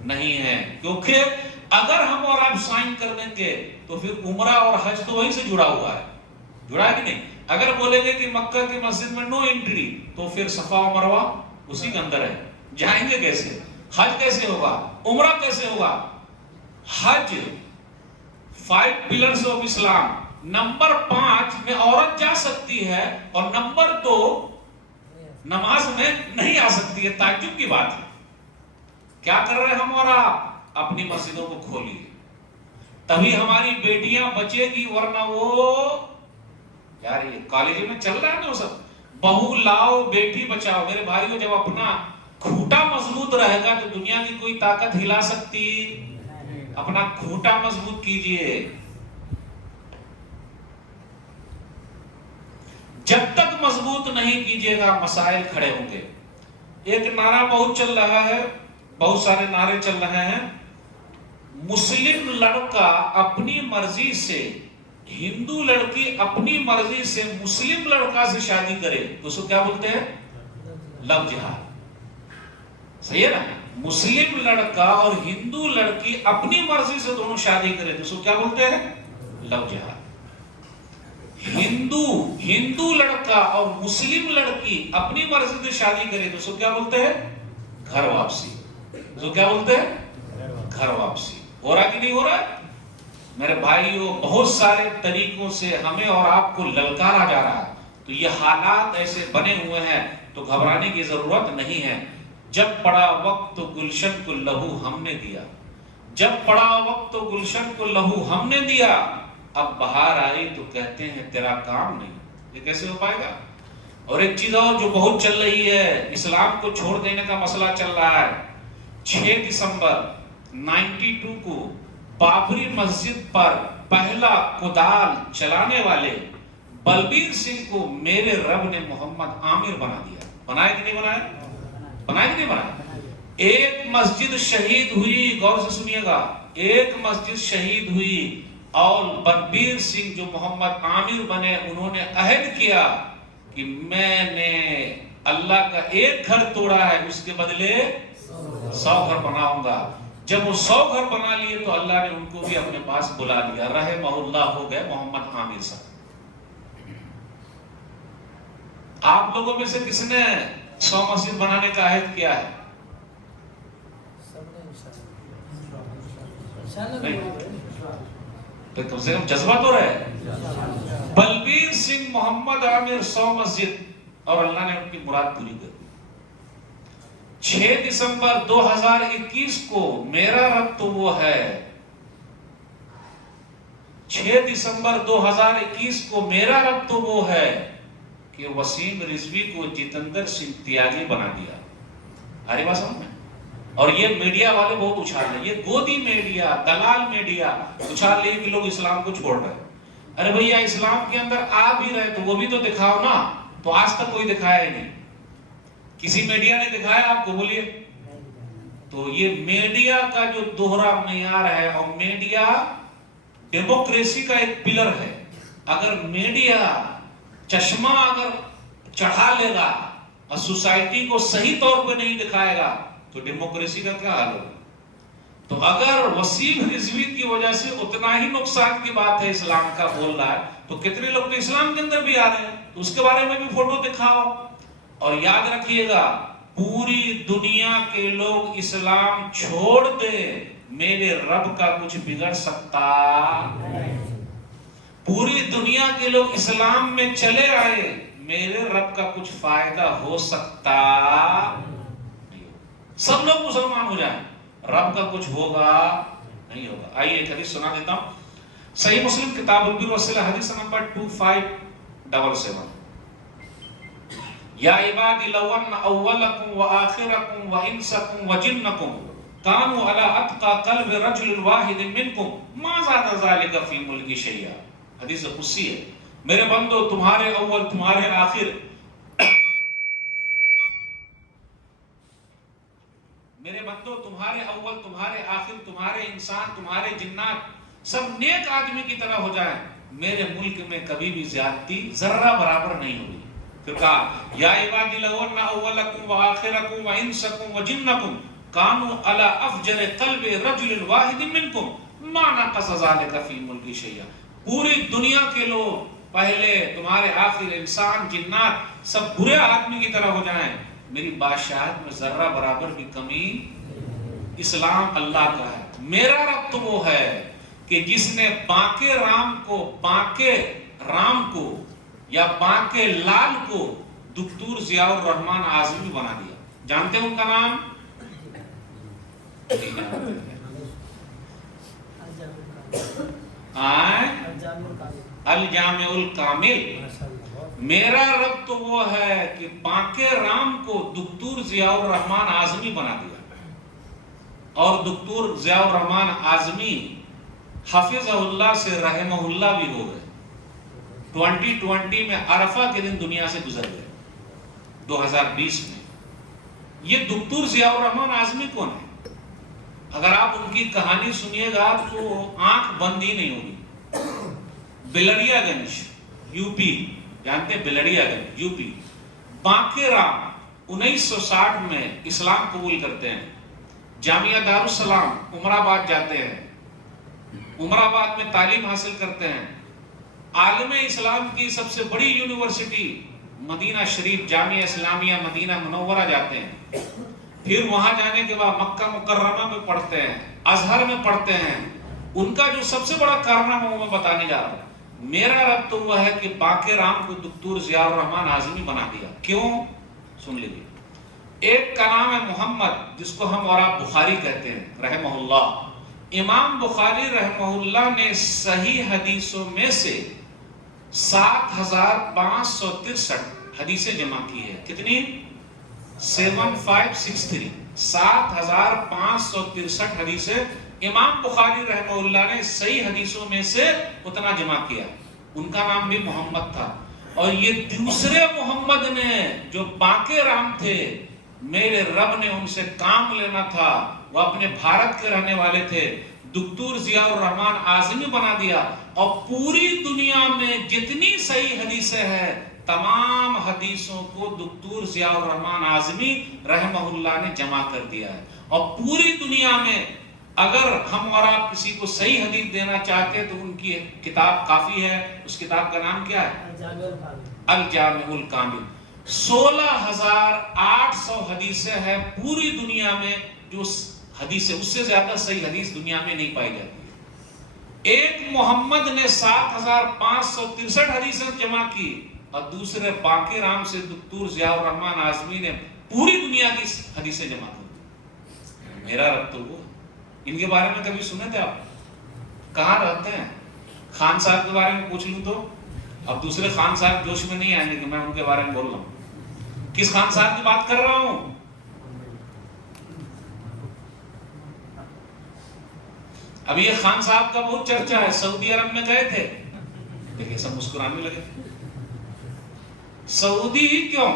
نہیں ہے, کیونکہ اگر ہم اور آپ سائن کر دیں گے تو پھر عمرہ اور حج تو وہیں سے جڑا ہوا ہے, جڑا ہے کہ نہیں؟ اگر بولیں گے کہ مکہ کی مسجد میں نو انٹری تو پھر صفا و مروہ اسی کے اندر ہے, جائیں گے کیسے؟ حج کیسے ہوگا؟ عمرہ کیسے ہوگا؟ حج 5 پلرز آف اسلام, نمبر 5 میں عورت جا سکتی ہے اور نمبر 2 نماز میں نہیں آ سکتی ہے. تعجب کی بات ہے. کیا کر رہے ہم اور آپ؟ اپنی مسجدوں کو کھولیے, تبھی ہماری بیٹیاں بچے گی, ورنہ وہ یار یہ کالج میں چل رہا ہے نا وہ سب, بہو لاؤ بیٹی بچاؤ. میرے بھائیو, جب اپنا کھوٹا مضبوط رہے گا تو دنیا کی کوئی طاقت ہلا سکتی. اپنا کھوٹا مضبوط کیجئے. جب تک مضبوط نہیں کیجئے گا مسائل کھڑے ہوں گے. ایک نعرہ بہت چل رہا ہے, بہت سارے نعرے چل رہے ہیں, مسلم لڑکا اپنی مرضی سے, ہندو لڑکی اپنی مرضی سے مسلم لڑکا سے شادی کرے تو اس کو کیا بولتے ہیں؟ لو جہاد. صحیح ہے نا؟ مسلم لڑکا اور ہندو لڑکی اپنی مرضی سے دونوں شادی کرے تو اس کو کیا بولتے ہیں؟ لو جہاد. ہندو لڑکا اور مسلم لڑکی اپنی مرضی سے شادی کرے تو اس کو کیا بولتے ہیں؟ گھر واپسی. اس کو کیا بولتے ہیں؟ گھر واپسی. ہو رہا کہ نہیں ہو رہا؟ میرے بھائیوں, بہت سارے طریقوں سے ہمیں اور آپ کو للکارا جا رہا ہے. تو یہ حالات ایسے بنے ہوئے ہیں تو گھبرانے کی ضرورت نہیں ہے. جب پڑا وقت تو گلشن کو لہو ہم نے دیا, جب پڑا وقت تو گلشن کو لہو ہم نے دیا, اب بہار آئی تو کہتے ہیں تیرا کام نہیں. یہ کیسے ہو پائے گا؟ اور ایک چیز اور جو بہت چل رہی ہے, اسلام کو چھوڑ دینے کا مسئلہ چل رہا ہے. 6 دسمبر 92 کو بابری مسجد پر پہلا کدال چلانے والے بلبیر سنگھ کو میرے رب نے محمد عامر بنا دیا. بنایا کہ نہیں بنایا؟ بنایا کہ نہیں بنایا؟ ایک مسجد شہید ہوئی, غور سے سنیے گا, ایک مسجد شہید ہوئی اور بلبیر سنگھ جو محمد عامر بنے, انہوں نے عہد کیا کہ میں نے اللہ کا ایک گھر توڑا ہے, اس کے بدلے 100 گھر بناؤں گا. جب وہ 100 گھر بنا لیے تو اللہ نے ان کو بھی اپنے پاس بلا لیا. رحمہ اللہ ہو گئے محمد عامر صاحب. آپ لوگوں میں سے کس نے 100 مسجد بنانے کا عہد کیا ہے؟ تو کم سے کم جذبہ تو رہے. بلبیر سنگھ محمد عامر 100 مسجد, اور اللہ نے ان کی مراد پوری کر دی. 6 دسمبر 2021 کو میرا رب تو وہ ہے, 6 دسمبر 2021 کو میرا رب تو وہ ہے کہ وسیم رضوی کو جتندر سنگھ تیاگی بنا دیا. آری بات سمجھ میں؟ اور یہ میڈیا والے بہت اچھال رہے, یہ گودی میڈیا, دلال میڈیا اچھال رہے کہ لوگ اسلام کو چھوڑ رہے. ارے بھئیہ اسلام کے اندر آ بھی رہے تو وہ بھی تو دکھاؤ نا. تو آج تک کوئی دکھایا ہی نہیں. کسی میڈیا نے دکھایا آپ کو؟ بولیے. تو یہ میڈیا کا جو دوہرا معیار ہے, اور میڈیا ڈیموکریسی کا ایک پلر ہے. اگر میڈیا چشمہ اگر چڑھا لے گا اور سوسائٹی کو صحیح طور پہ نہیں دکھائے گا تو ڈیموکریسی کا کیا حال ہوگا؟ تو اگر وسیم رضوی کی وجہ سے اتنا ہی نقصان کی بات ہے اسلام کا بول رہا ہے, تو کتنے لوگ تو اسلام کے اندر بھی آ رہے ہیں, تو اس کے بارے میں بھی فوٹو دکھاؤ. اور یاد رکھیے گا, پوری دنیا کے لوگ اسلام چھوڑ دے, میرے رب کا کچھ بگڑ سکتا. پوری دنیا کے لوگ اسلام میں چلے آئے, میرے رب کا کچھ فائدہ ہو سکتا. سب لوگ مسلمان ہو جائیں, رب کا کچھ ہوگا نہیں ہوگا. آئیے ایک حدیث سنا دیتا ہوں. صحیح مسلم کتاب البر والصلہ حدیث نمبر 2577. یا عبادی لو ان اولکم وآخرکم وانسکم وجنکم کانوا علی اتقى قلب رجل واحد منکم ما زاد ذلک فی ملک شیئا. حدیث قدسی ہے. میرے بندو تمہارے اول تمہارے آخر، میرے بندو تمہارے اول تمہارے آخر، تمہارے انسان تمہارے جنات سب نیک آدمی کی طرح ہو جائیں، میرے ملک میں کبھی بھی زیادتی ذرہ برابر نہیں ہوگی. پھر کہا یا عبادی لو ان اولکم وآخرکم وانسکم وجنکم کانوا علی افجر قلب رجل واحد منکم ما نقص ذلک فی ملک شیئا. پوری دنیا کے لوگ پہلے تمہارے آخر انسان جنات سب برے آدمی کی طرح ہو جائیں، میری بادشاہت میں ذرہ برابر بھی کمی. اسلام اللہ کا ہے. میرا رب تو وہ ہے کہ جس نے بانکے رام کو یا بانکے لال کو دکتور ضیاء الرحمن اعظمی بنا دیا. جانتے ہیں ان کا نام؟ الجامع الکامل. میرا رب تو وہ ہے کہ بانکے رام کو دکتور ضیاء الرحمن اعظمی بنا دیا. اور دکتور ضیاء الرحمن اعظمی حفظہ اللہ سے رحمہ اللہ بھی ہو گئے. 2020 میں عرفہ کے دن دنیا سے گزر گئے 2020 میں. یہ دکتور ضیاء الرحمن اعظمی کون ہے؟ اگر آپ ان کی کہانی سنیے گا تو آنکھ بند ہی نہیں ہوگی. بلڑیا گنج یو پی، جانتے ہیں بلڑیا گنج یو پی. بانکے رام 1960 میں اسلام قبول کرتے ہیں. جامعہ دارالسلام عمر آباد جاتے ہیں، عمر آباد میں تعلیم حاصل کرتے ہیں. عالم اسلام کی سب سے بڑی یونیورسٹی مدینہ شریف جامعہ اسلامیہ مدینہ منورہ جاتے ہیں. پھر وہاں جانے کے بعد مکہ مکرمہ میں پڑھتے ہیں، ازہر میں پڑھتے ہیں. ان کا جو سب سے بڑا کارنامہ وہ میں بتانے جا رہا ہوں. میرا رب تو وہ ہے کہ بانکے رام کو دکتور ضیاء الرحمن اعظمی بنا دیا. کیوں؟ سن لیجیے. ایک کا نام ہے محمد، جس کو ہم اور آپ بخاری کہتے ہیں رحمہ اللہ. امام بخاری رحمہ اللہ نے صحیح حدیثوں میں سے 7563 حدیثیں جمع کی ہے. کتنی؟ 7563 7563 حدیثیں امام بخاری رحمہ اللہ نے صحیح حدیثوں میں سے اتنا جمع کیا. ان کا نام بھی محمد تھا. اور یہ دوسرے محمد نے جو بانکے رام تھے، میرے رب نے ان سے کام لینا تھا. وہ اپنے بھارت کے رہنے والے تھے. دکتور ضیاء الرحمن اعظمی بنا دیا. اور پوری دنیا میں جتنی صحیح حدیثیں ہیں تمام حدیثوں کو دکتور ضیاء الرحمن اعظمی رحمہ اللہ نے جمع کر دیا ہے. اور پوری دنیا میں اگر ہم اور آپ کسی کو صحیح حدیث دینا چاہتے ہیں تو ان کی کتاب کافی ہے. اس کتاب کا نام کیا ہے؟ الجامع الکامل. 16,800 حدیثیں ہیں پوری دنیا میں. جو حدیث ہے اس سے زیادہ صحیح حدیث دنیا میں نہیں پائی جاتی. ایک محمد نے 7563 حدیثیں جمع کی اور دوسرے بانکے رام سے دکتور ضیاء الرحمن اعظمی نے پوری دنیا کی حدیثیں جمع کی. میرا رب تو وہ. ان کے بارے میں کبھی سنے تھے آپ؟ کہاں رہتے ہیں؟ خان صاحب کے بارے میں پوچھ لوں تو اب دوسرے خان صاحب جوش میں نہیں آئیں گے کہ میں ان کے بارے میں بول رہا ہوں. کس خان صاحب کی بات کر رہا ہوں؟ ابھی یہ خان صاحب کا بہت چرچا ہے. سعودی عرب میں گئے تھے، دیکھیں سب مسکرانے لگے. سعودی ہی کیوں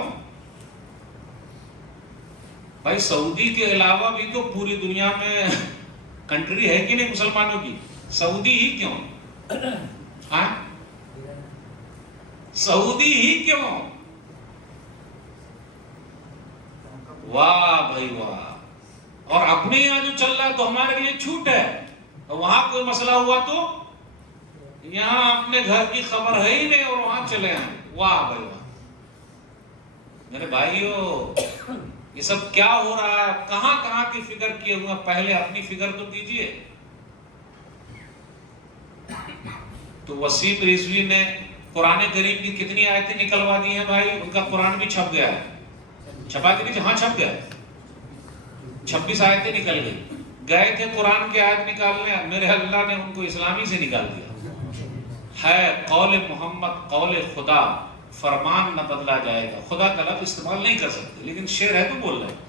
بھائی؟ سعودی کے علاوہ بھی تو پوری دنیا میں کنٹری ہے کہ نہیں مسلمانوں کی. سعودی ہی کیوں؟ ہاں سعودی ہی کیوں؟ واہ بھائی واہ. اور اپنے یہاں جو چل رہا ہے تو ہمارے لیے چھوٹ ہے. وہاں کوئی مسئلہ ہوا تو یہاں اپنے گھر کی خبر ہے ہی نہیں اور وہاں چلے ہیں. واہ بھائی واہ. میرے بھائیو یہ سب کیا ہو رہا ہے؟ کہاں کہاں کی فکر کیے ہوئے؟ پہلے اپنی فکر تو کیجئے. تو وسیم رضوی نے قرآن کریم کی کتنی آیتیں نکلوا دی ہیں بھائی؟ ان کا قرآن بھی چھپ گیا ہے. چھپا کہ نہیں؟ ہاں چھپ گیا. 26 آیتیں نکل گئی. گئے تھے قرآن کی آیت نکالنے، میرے اللہ نے ان کو اسلامی سے نکال دیا. ہے قول محمد قول خدا، فرمان نہ بدلا جائے گا. خدا کا لفظ استعمال نہیں کر سکتے لیکن شعر ہے تو بول رہے ہیں.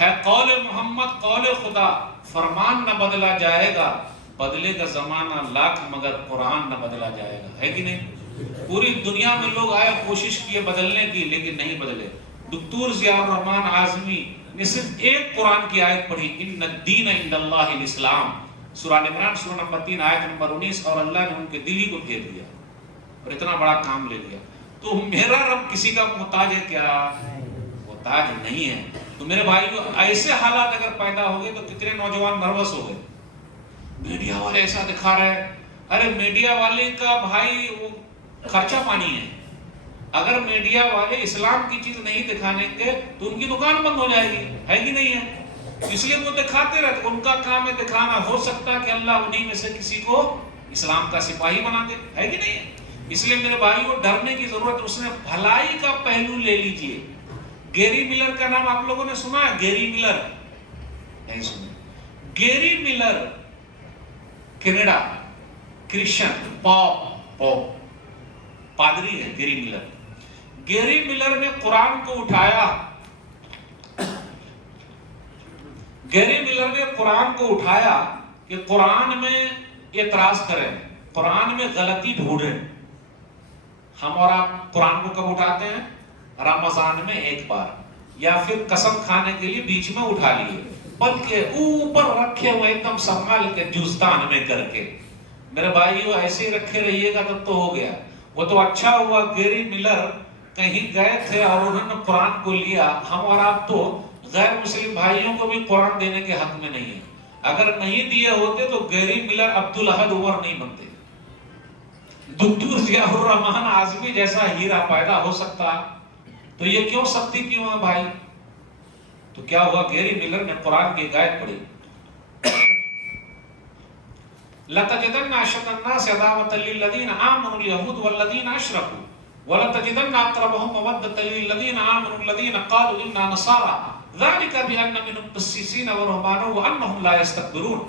ہے قول محمد قول خدا، فرمان نہ بدلا جائے گا. بدلے گا زمانہ لاکھ مگر قرآن نہ بدلا جائے گا. ہے کہ نہیں؟ پوری دنیا میں لوگ آئے کوشش کیے بدلنے کی لیکن نہیں بدلے. دکتور ضیاء الرحمن اعظمی نے صرف ایک قرآن کی آیت پڑھی، ان الدین عند اللہ الاسلام، سورہ عمران سورہ نمبر 3 آیت نمبر 19، اور اللہ نے ان کے دل ہی کو پھیر دیا اور اتنا بڑا کام لے لیا. تو میرا رب کسی کا محتاج ہے کیا؟ محتاج نہیں ہے. تو میرے بھائیو ایسے حالات اگر پیدا ہو گئے تو کتنے نوجوان نروس ہو گئے. میڈیا والے ایسا دکھا رہے ہیں. ارے میڈیا والے کا بھائی وہ خرچہ پانی ہے. اگر میڈیا والے اسلام کی چیز نہیں دکھانے کے تو ان کی دکان بند ہو جائے گی. ہے کہ نہیں ہے؟ اس لیے وہ دکھاتے رہتے. ان کا کام ہے دکھانا. ہو سکتا ہے کہ اللہ انہی میں سے کسی کو اسلام کا سپاہی بنا دے. ہے کہ نہیں ہے؟ اس لیے میرے بھائی کو ڈرنے کی ضرورت. اس نے بھلائی کا پہلو لے لیجئے. گیری ملر کا نام آپ لوگوں نے سنا ہے؟ گیری ملر نہیں سنا. گیری ملر کینیڈا کرسچن پاپ پادری ہے. گیری ملر، گیری ملر نے قرآن کو اٹھایا. گیری ملر نے قرآن کو اٹھایا کہ قرآن میں اعتراض کریں، قرآن میں غلطی ڈھونڈیں. ہم اور آپ قرآن کو کب اٹھاتے ہیں؟ رمضان میں ایک بار، یا پھر قسم کھانے کے لیے بیچ میں اٹھا لیے، بلکہ اوپر رکھے ہوئے ایک دم سنبھال کے جوستان میں کر کے. میرے بھائیو ایسے ہی رکھے رہیے گا تب تو ہو گیا. وہ تو اچھا ہوا گیری ملر کہیں گئے تھے اور انہوں نے قرآن کو لیا. ہم اور آپ تو غیر مسلم بھائیوں کو بھی قرآن دینے کے حق میں نہیں ہیں. اگر نہیں دیے ہوتے تو گیری ملر عبدالاحد عمر نہیں بنتے. دکتور ضیاء الرحمن اعظمی جیسا ہیرا پیدا ہو سکتا تو یہ کیوں سختی کیوں ہے بھائی؟ تو کیا ہوا؟ گیری ملر نے قرآن کی آیت پڑھی. لَتَجِدَنَّ أَشَدَّ النَّاسِ عَدَاوَةً لِلَّذِينَ آمَنُوا الْيَهُودُ وَالَّذِينَ أَشْرَكُوا وَلَتَجِدَنَّ أَقْرَبَهُم مَّوَدَّةً لِلَّذِينَ آمَنُوا الَّذِينَ قَالُوا إِنَّا نَصَارَىٰ ذَلِكَ بِأَنَّ مِنْهُمْ قِسِّيسِينَ وَرُهْبَانًا وَأَنَّهُمْ لَا يَسْتَكْبِرُونَ.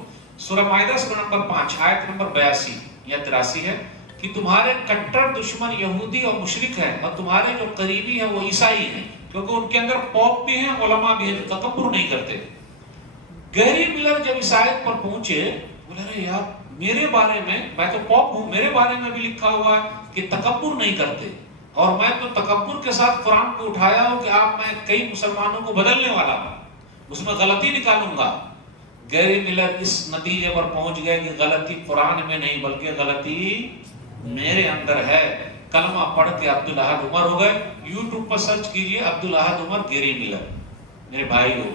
سورہ مائدہ سورہ نمبر 5 آیت نمبر 82 یا 83 ہے کہ تمہارے کٹر دشمن یہودی اور مشرک ہیں اور تمہارے جو قریبی ہیں وہ عیسائی ہیں، کیونکہ ان کے اندر پوپ بھی ہیں، علماء بھی ہیں جو تکبر نہیں کرتے. گیری ملر جب اس آیت پر پہنچے بولے ارے یار میرے بارے میں تو پوپ ہوں، میرے بارے میں بھی لکھا ہوا ہے کہ تکبر نہیں کرتے، اور میں تو تکبر کے ساتھ قرآن کو اٹھایا ہوں کہ آپ میں کئی مسلمانوں کو بدلنے والا ہوں، اس میں غلطی نکالوں گا. گیری ملر اس نتیجے پر پہنچ گئے کہ غلطی قرآن میں نہیں بلکہ غلطی میرے اندر ہے. کلمہ پڑھ کے عبدالاحد عمر ہو گئے. یوٹیوب پر سرچ کیجئے عبدالاحد عمر گیری ملر. میرے بھائی ہو،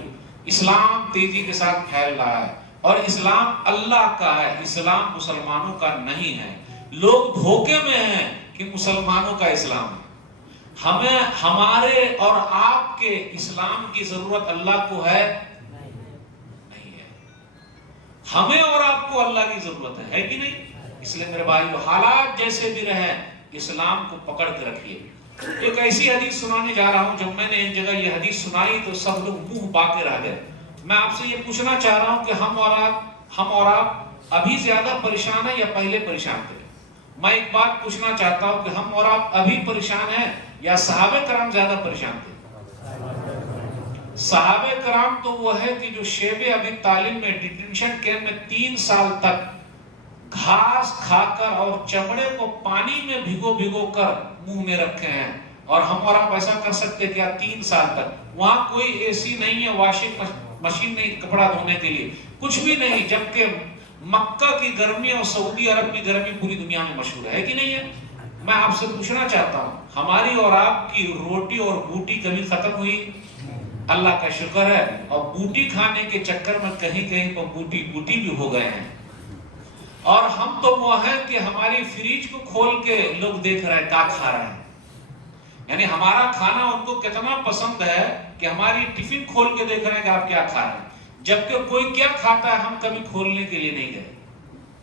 اسلام تیزی کے ساتھ پھیل رہا ہے اور اسلام اللہ کا ہے، اسلام مسلمانوں کا نہیں ہے. لوگ دھوکے میں ہیں کہ مسلمانوں کا اسلام ہے. ہمیں ہمارے اور آپ کے اسلام کی ضرورت اللہ کو ہے نہیں ہے. ہمیں اور آپ کو اللہ کی ضرورت ہے کہ نہیں؟ اس لیے میرے بھائی حالات جیسے بھی رہیں اسلام کو پکڑ کے رکھیے. ایک ایسی حدیث سنانے جا رہا ہوں. جب میں نے ایک جگہ یہ حدیث سنائی تو سب لوگ منہ باقی رہ گئے. میں آپ سے یہ پوچھنا چاہ رہا ہوں کہ ہم اور آپ ابھی زیادہ پریشان ہیں یا پہلے پریشان تھے؟ میں ایک بات پوچھنا چاہتا ہوں کہ ہم اور آپ ابھی پریشان ہیں یا صحابہ کرام زیادہ پریشان تھے؟ صحابہ کرام تو وہ ہے کہ جو شیب ابی طالب میں ڈیٹینشن کیمپ میں 3 سال تک گھاس کھا کر اور چمڑے کو پانی میں بھگو کر منہ میں رکھے ہیں. اور ہم اور آپ ایسا کر سکتے کیا 3 سال تک؟ وہاں کوئی اے سی نہیں ہے، واشنگ مشین نہیں کپڑا دھونے کے لیے، کچھ بھی نہیں، جبکہ مکہ کی گرمی اور سعودی عرب کی گرمی پوری دنیا میں مشہور ہے کہ نہیں ہے؟ میں آپ سے پوچھنا چاہتا ہوں ہماری اور آپ کی روٹی اور بوٹی کبھی ختم ہوئی؟ اللہ کا شکر ہے. اور بوٹی کھانے کے چکر میں کہیں پر بوٹی بھی ہو گئے ہیں. اور ہم تو وہ ہیں کہ ہماری فریج کو کھول کے لوگ دیکھ رہے ہیں کیا کھا رہے ہیں. یعنی ہمارا کھانا ان کو کتنا پسند ہے کہ ہماری ٹفن کھول کے دیکھ رہے ہیں کہ آپ کیا کھا رہے ہیں. جبکہ کوئی کیا کھاتا ہے ہم کبھی کھولنے کے لیے نہیں گئے.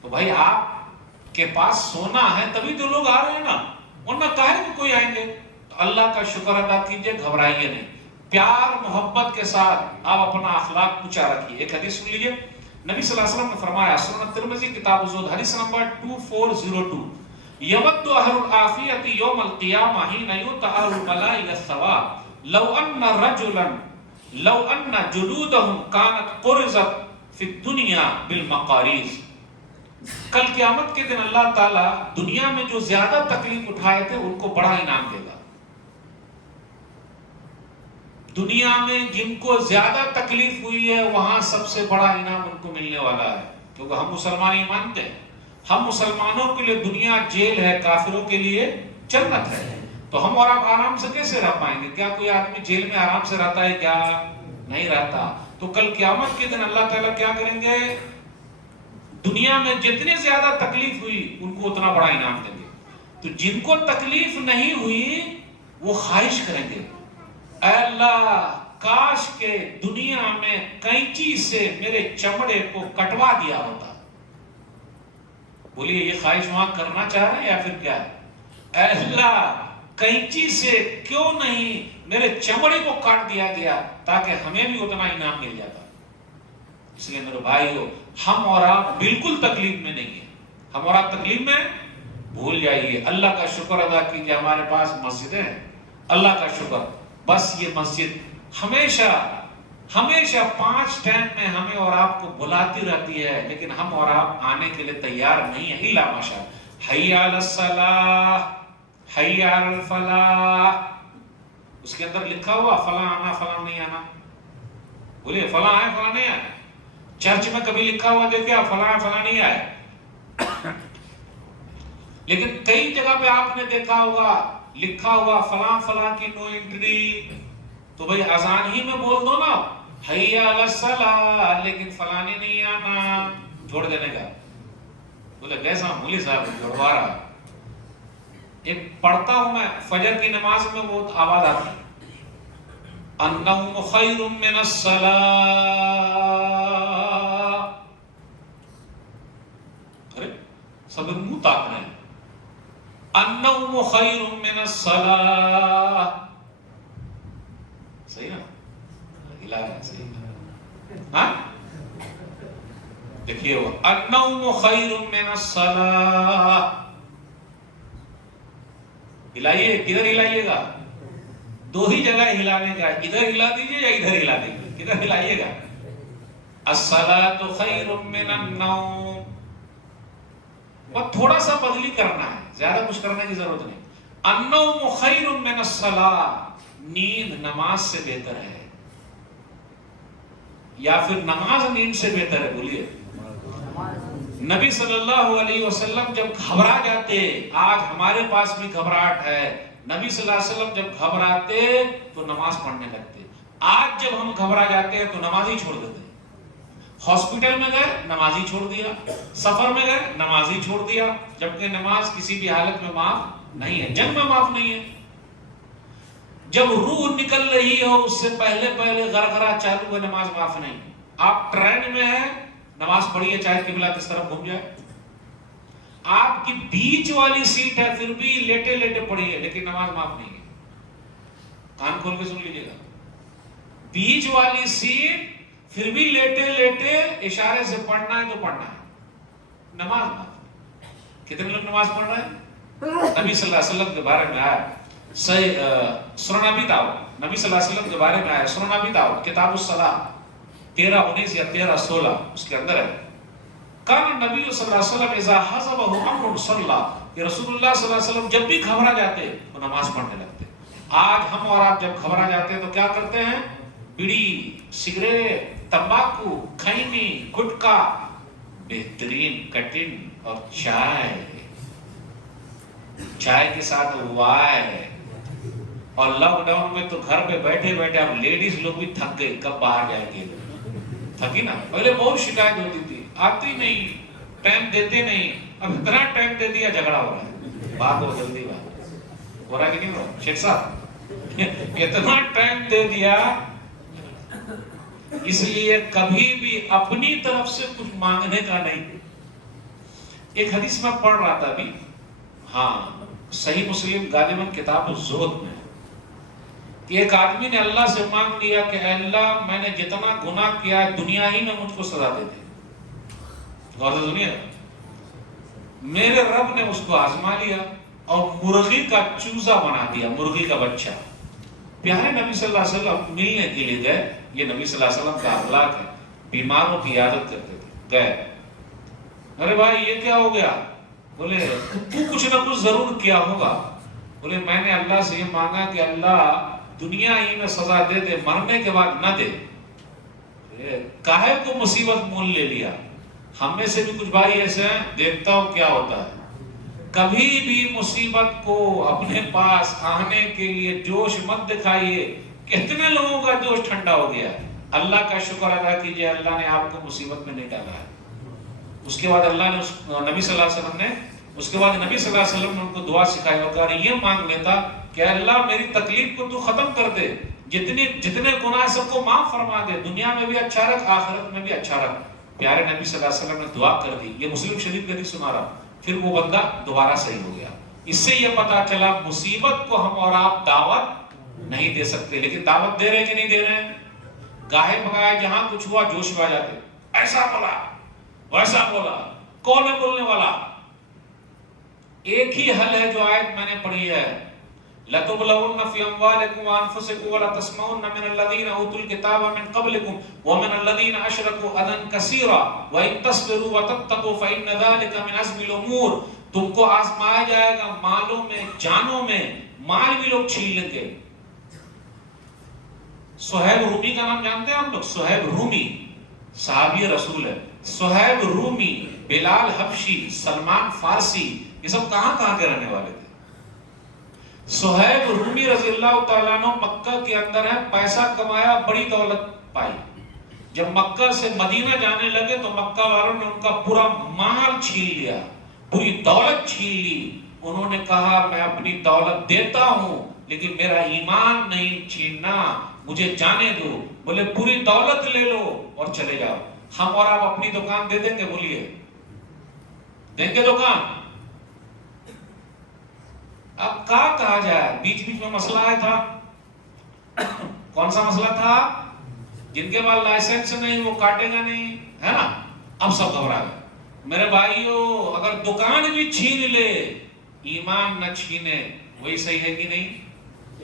تو بھائی آپ کے پاس سونا ہے تبھی تو لوگ آ رہے ہیں نا، ورنہ کاہے کہ کوئی آئیں گے. تو اللہ کا شکر ادا کیجئے، گھبرائیے نہیں، پیار محبت کے ساتھ آپ اپنا اخلاق اونچا رکھیے. ایک حدیث سن لیجئے. نبی صلی اللہ علیہ وسلم نے فرمایا، سنن ترمذی کتاب الزہد حدیث نمبر 2402، یود اہل العافیۃ یوم القیامہ حین یطہر الملائکۃ الثواب لو ان جلودہم کانت قرزت فی الدنیا بالمقاریض۔ کل قیامت کے دن اللہ تعالیٰ دنیا میں جو زیادہ تکلیف اٹھائے تھے ان کو بڑا انعام دے گا۔ دنیا میں جن کو زیادہ تکلیف ہوئی ہے وہاں سب سے بڑا انعام ان کو ملنے والا ہے، کیونکہ ہم مسلمان ہی مانتے ہیں، ہم مسلمانوں کے لیے دنیا جیل ہے، کافروں کے لیے جنت ہے، تو ہم اور آپ آرام سے کیسے رہ پائیں گے؟ کیا کوئی آدمی جیل میں آرام سے رہتا ہے؟ کیا نہیں رہتا۔ تو کل قیامت کے دن اللہ تعالیٰ کیا کریں گے؟ دنیا میں جتنے زیادہ تکلیف ہوئی ان کو اتنا بڑا انعام دیں گے۔ تو جن کو تکلیف نہیں ہوئی وہ خواہش کریں گے، اے اللہ کاش کے دنیا میں کینچی سے میرے چمڑے کو کٹوا دیا ہوتا۔ بولیے یہ خواہش وہاں کرنا چاہ رہے ہیں یا پھر کیا ہے؟ اے اللہ کینچی سے کیوں نہیں میرے چمڑے کو کاٹ دیا گیا تاکہ ہمیں بھی اتنا انعام مل جاتا۔ اس لیے میرے بھائیو، ہم اور آپ بالکل تکلیف میں نہیں ہیں، ہم اور آپ تکلیف میں بھول جائیے، اللہ کا شکر ادا کیجیے ہمارے پاس مسجدیں ہیں، اللہ کا شکر۔ بس یہ مسجد ہمیشہ 5 ٹائم میں ہمیں اور آپ کو بلاتی رہتی ہے، لیکن ہم اور آپ آنے کے لیے تیار نہیں ہیں، الا ماشاء اللہ۔ حی علی الصلاۃ، حی علی الفلاح، اس کے اندر لکھا ہوا فلاں آنا فلاں نہیں آنا، بولیے فلاں آئے فلاں نہیں آئے۔ چرچ میں کبھی لکھا ہوا دیکھے آپ فلاں فلاں نہیں آئے، لیکن کئی جگہ پہ آپ نے دیکھا ہوگا لکھا ہوا فلاں فلاں کی نو انٹری، تو بھئی اذان ہی میں بول دو نا حی علی الصلاۃ، لیکن فلاں نے نہیں آنا، چھوڑ دینے کا۔ بولے کیسا مولی صاحب جڑوا رہا؟ ایک پڑھتا ہوں میں فجر کی نماز میں، وہ آواز آتی ہے النوم خیر من الصلاۃ، ارے سب منہ تاک رہے ہیں، النوم خیر من الصلاۃ، صحیح نا؟ ہلا ہے صحیح، ہاں دیکھیے وہ النوم خیر من الصلاۃ، ہلائیے، کدھر ہلائیے گا؟ 2 ہی جگہ ہلانے کا، ادھر ہلا دیجئے یا ادھر ہلا دیجئے، کدھر ہلائیے گا؟ الصلاۃ خیر من النوم، اور تھوڑا سا بدلی کرنا ہے، زیادہ کچھ کرنے کی ضرورت نہیں۔ النوم خیر من الصلاۃ، نیند نماز سے بہتر ہے، یا پھر نماز نیند سے بہتر ہے؟ بولیے۔ نبی صلی اللہ علیہ وسلم جب گھبرا جاتے، آج ہمارے پاس بھی گھبراہٹ ہے، نبی صلی اللہ علیہ وسلم جب گھبراتے تو نماز پڑھنے لگتے، آج جب ہم گھبرا جاتے ہیں تو نماز ہی چھوڑ دیتے۔ ہاسپٹل میں گئے نماز ہی چھوڑ دیا، سفر میں گئے نماز ہی چھوڑ دیا، جبکہ نماز کسی بھی حالت میں معاف نہیں ہے، جنگ میں معاف نہیں ہے۔ جب روح نکل رہی ہو اس سے پہلے غرغرہ چالو ہے، نماز معاف نہیں۔ آپ ٹرین میں ہیں، نماز پڑھیے چاہے قبلہ کس طرف گھوم جائے۔ آپ کی بیچ والی سیٹ ہے پھر بھی لیٹے لیٹے پڑھیے، لیکن نماز معاف نہیں ہے۔ کان کھول کے سن لیجیے گا، بیچ والی سیٹ پھر بھی لیٹے لیٹے اشارے سے پڑھنا ہے تو پڑھنا ہے، نماز معاف۔ کتنے لوگ نماز پڑھ رہے ہیں؟ نبی صلی اللہ علیہ وسلم کے بارے میں آیا سنن ابی داؤد، نبی صلی اللہ علیہ وسلم کے بارے میں آیا سنن ابی داؤد کتاب الصلاۃ 13-19 یا 13-16، اس کے اندر ہے کان نبی صلی اللہ علیہ وسلم اذا حزبه امر صلی، کہ رسول اللہ صلی اللہ علیہ وسلم جب بھی گھبرا جاتے تو نماز پڑھنے لگتے۔ آج ہم اور آپ جب گھبرا جاتے ہیں تو کیا کرتے ہیں؟ بیڑی، سگریٹ، تمباکو، کھینی، گٹکا، بہترین کٹن اور چائے کے ساتھ وائے، اور لاک ڈاؤن میں تو گھر پہ بیٹھے بیٹھے اب لیڈیز لوگ بھی تھک گئے، کب باہر جائیں گے؟ تھکی نا، پہلے بہت شکایت ہوتی تھی، آتی نہیں، ٹائم دیتے نہیں، اب اتنا ٹائم دے دیا جھگڑا ہو رہا ہے، بات ہو جلدی بات ہو رہا ہے کہ نہیں ہو رہا؟ شیخ صاحب اتنا ٹائم دے دیا، اس لیے کبھی بھی اپنی طرف سے کچھ مانگنے کا نہیں۔ ایک حدیث میں پڑھ رہا تھا ابھی، ہاں صحیح مسلم غالباً کتاب الزہد میں، ایک آدمی نے اللہ سے مانگ لیا کہ اے اللہ میں نے جتنا گناہ کیا دنیا ہی میں مجھ کو سزا دے دے، غور سے سنیے، میرے رب نے اس کو آزما لیا اور مرغی کا چوزا بنا دیا، مرغی کا بچہ۔ پیارے نبی صلی اللہ علیہ وسلم ملنے کے لیے گئے، یہ نبی صلی اللہ علیہ وسلم کا اخلاق ہے، بیماروں کی عیادت کرتے تھے، گئے، ارے بھائی یہ کیا ہو گیا؟ بولے تو کچھ نہ کچھ ضرور کیا ہوگا۔ بولے میں نے اللہ سے یہ مانگا کہ اللہ دنیا ہی میں سزا دے دے، مرنے کے بعد نہ دے۔ کاہے کو مصیبت مول لے لیا؟ ہم میں سے بھی کچھ بھائی ایسے ہیں، دیکھتا ہوں کیا ہوتا ہے۔ کبھی بھی مصیبت کو اپنے پاس آنے کے لیے جوش مت دکھائیے۔ کتنے لوگوں کا جوش ٹھنڈا ہو گیا؟ اللہ کا شکر ادا کیجئے، اللہ نے آپ کو مصیبت میں نہیں ڈالا ہے۔ اس کے بعد اللہ نے نبی صلی اللہ علیہ وسلم نے ان کو دعا سکھائی اور یہ مانگ لیتا کہ اللہ میری تکلیف کو تو ختم کر دے، جتنے گناہ سب کو معاف فرما دے، دنیا میں بھی اچھا رکھ، آخرت میں بھی اچھا رکھ۔ پیارے نبی صلی اللہ علیہ وسلم نے دعا کر دی، یہ مسلم شریف میں سنا رہا، پھر وہ بندہ دوبارہ صحیح ہو گیا۔ اس سے یہ پتا چلا مصیبت کو ہم اور آپ دعوت نہیں دے سکتے، لیکن دعوت دے رہے کہ نہیں دے رہے ہیں؟ گاہے بگائے جہاں کچھ ہوا جوش میں آ جاتے، ایسا بولا ویسا بولا، کون ہے بولنے والا؟ ایک ہی حل ہے جو آیت میں نے پڑھی ہے، لَتُبْلَوُنَّ فِي أَمْوَالِكُمْ وَأَنفُسِكُمْ وَلَتَسْمَعُنَّ مِنَ الَّذِينَ أُوتُوا الْكِتَابَ مِنْ قَبْلِكُمْ وَمِنَ الَّذِينَ أَشْرَكُوا أَذًى كَثِيرًا وَإِن تَصْبِرُوا وَتَتَّقُوا فَإِنَّ ذَلِكَ مِنْ عَزْمِ الْأُمُورِ۔ تم کو آزمایا جائے گا مالوں میں، جانوں میں، مال بھی لوگ چھین لیں گے۔ صہیب رومی کا نام جانتے ہیں ہم لوگ؟ صہیب رومی صحابی رسول ہے، صہیب رومی، بلال حبشی، سلمان فارسی، یہ سب کہاں کے رہنے والے تھے؟ صہیب رومی رضی اللہ تعالیٰ عنہ مکہ کے اندر ہے، پیسہ کمایا، بڑی دولت پائی۔ جب مکہ سے مدینہ جانے لگے تو مکہ والوں نے ان کا پورا مال چھین لیا، پوری دولت چھین لی۔ انہوں نے کہا میں اپنی دولت دیتا ہوں لیکن میرا ایمان نہیں چھیننا، مجھے جانے دو۔ بولے پوری دولت لے لو اور چلے جاؤ۔ ہم اور آپ اپنی دکان دے دیں گے؟ بولیے دیں گے دکان؟ اب کہا جائے، بیچ میں مسئلہ آیا تھا، کون سا مسئلہ تھا؟ جن کے بعد لائسنس نہیں وہ کاٹے گا نہیں، ہے نا؟ اب سب گھبرا گئے۔ میرے بھائیو، اگر دکان بھی چھین لے ایمان نہ چھینے، وہی صحیح ہے کہ نہیں؟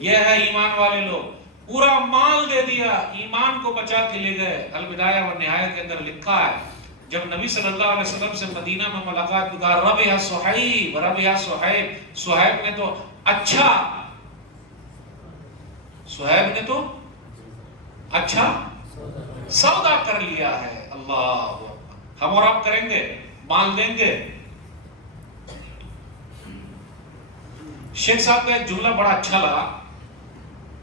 یہ ہے ایمان والے لوگ، پورا مال دے دیا، ایمان کو بچا کے لے گئے۔ البدایہ والنہایہ کے اندر لکھا ہے جب نبی صلی اللہ علیہ وسلم سے مدینہ میں ملاقات کی، کہا رب یا صہیب، رب یا صہیب۔ صہیب نے تو اچھا سودا کر لیا ہے۔ اللہ، ہم اور آپ کریں گے؟ مال دیں گے؟ شیخ صاحب کا ایک جملہ بڑا اچھا لگا،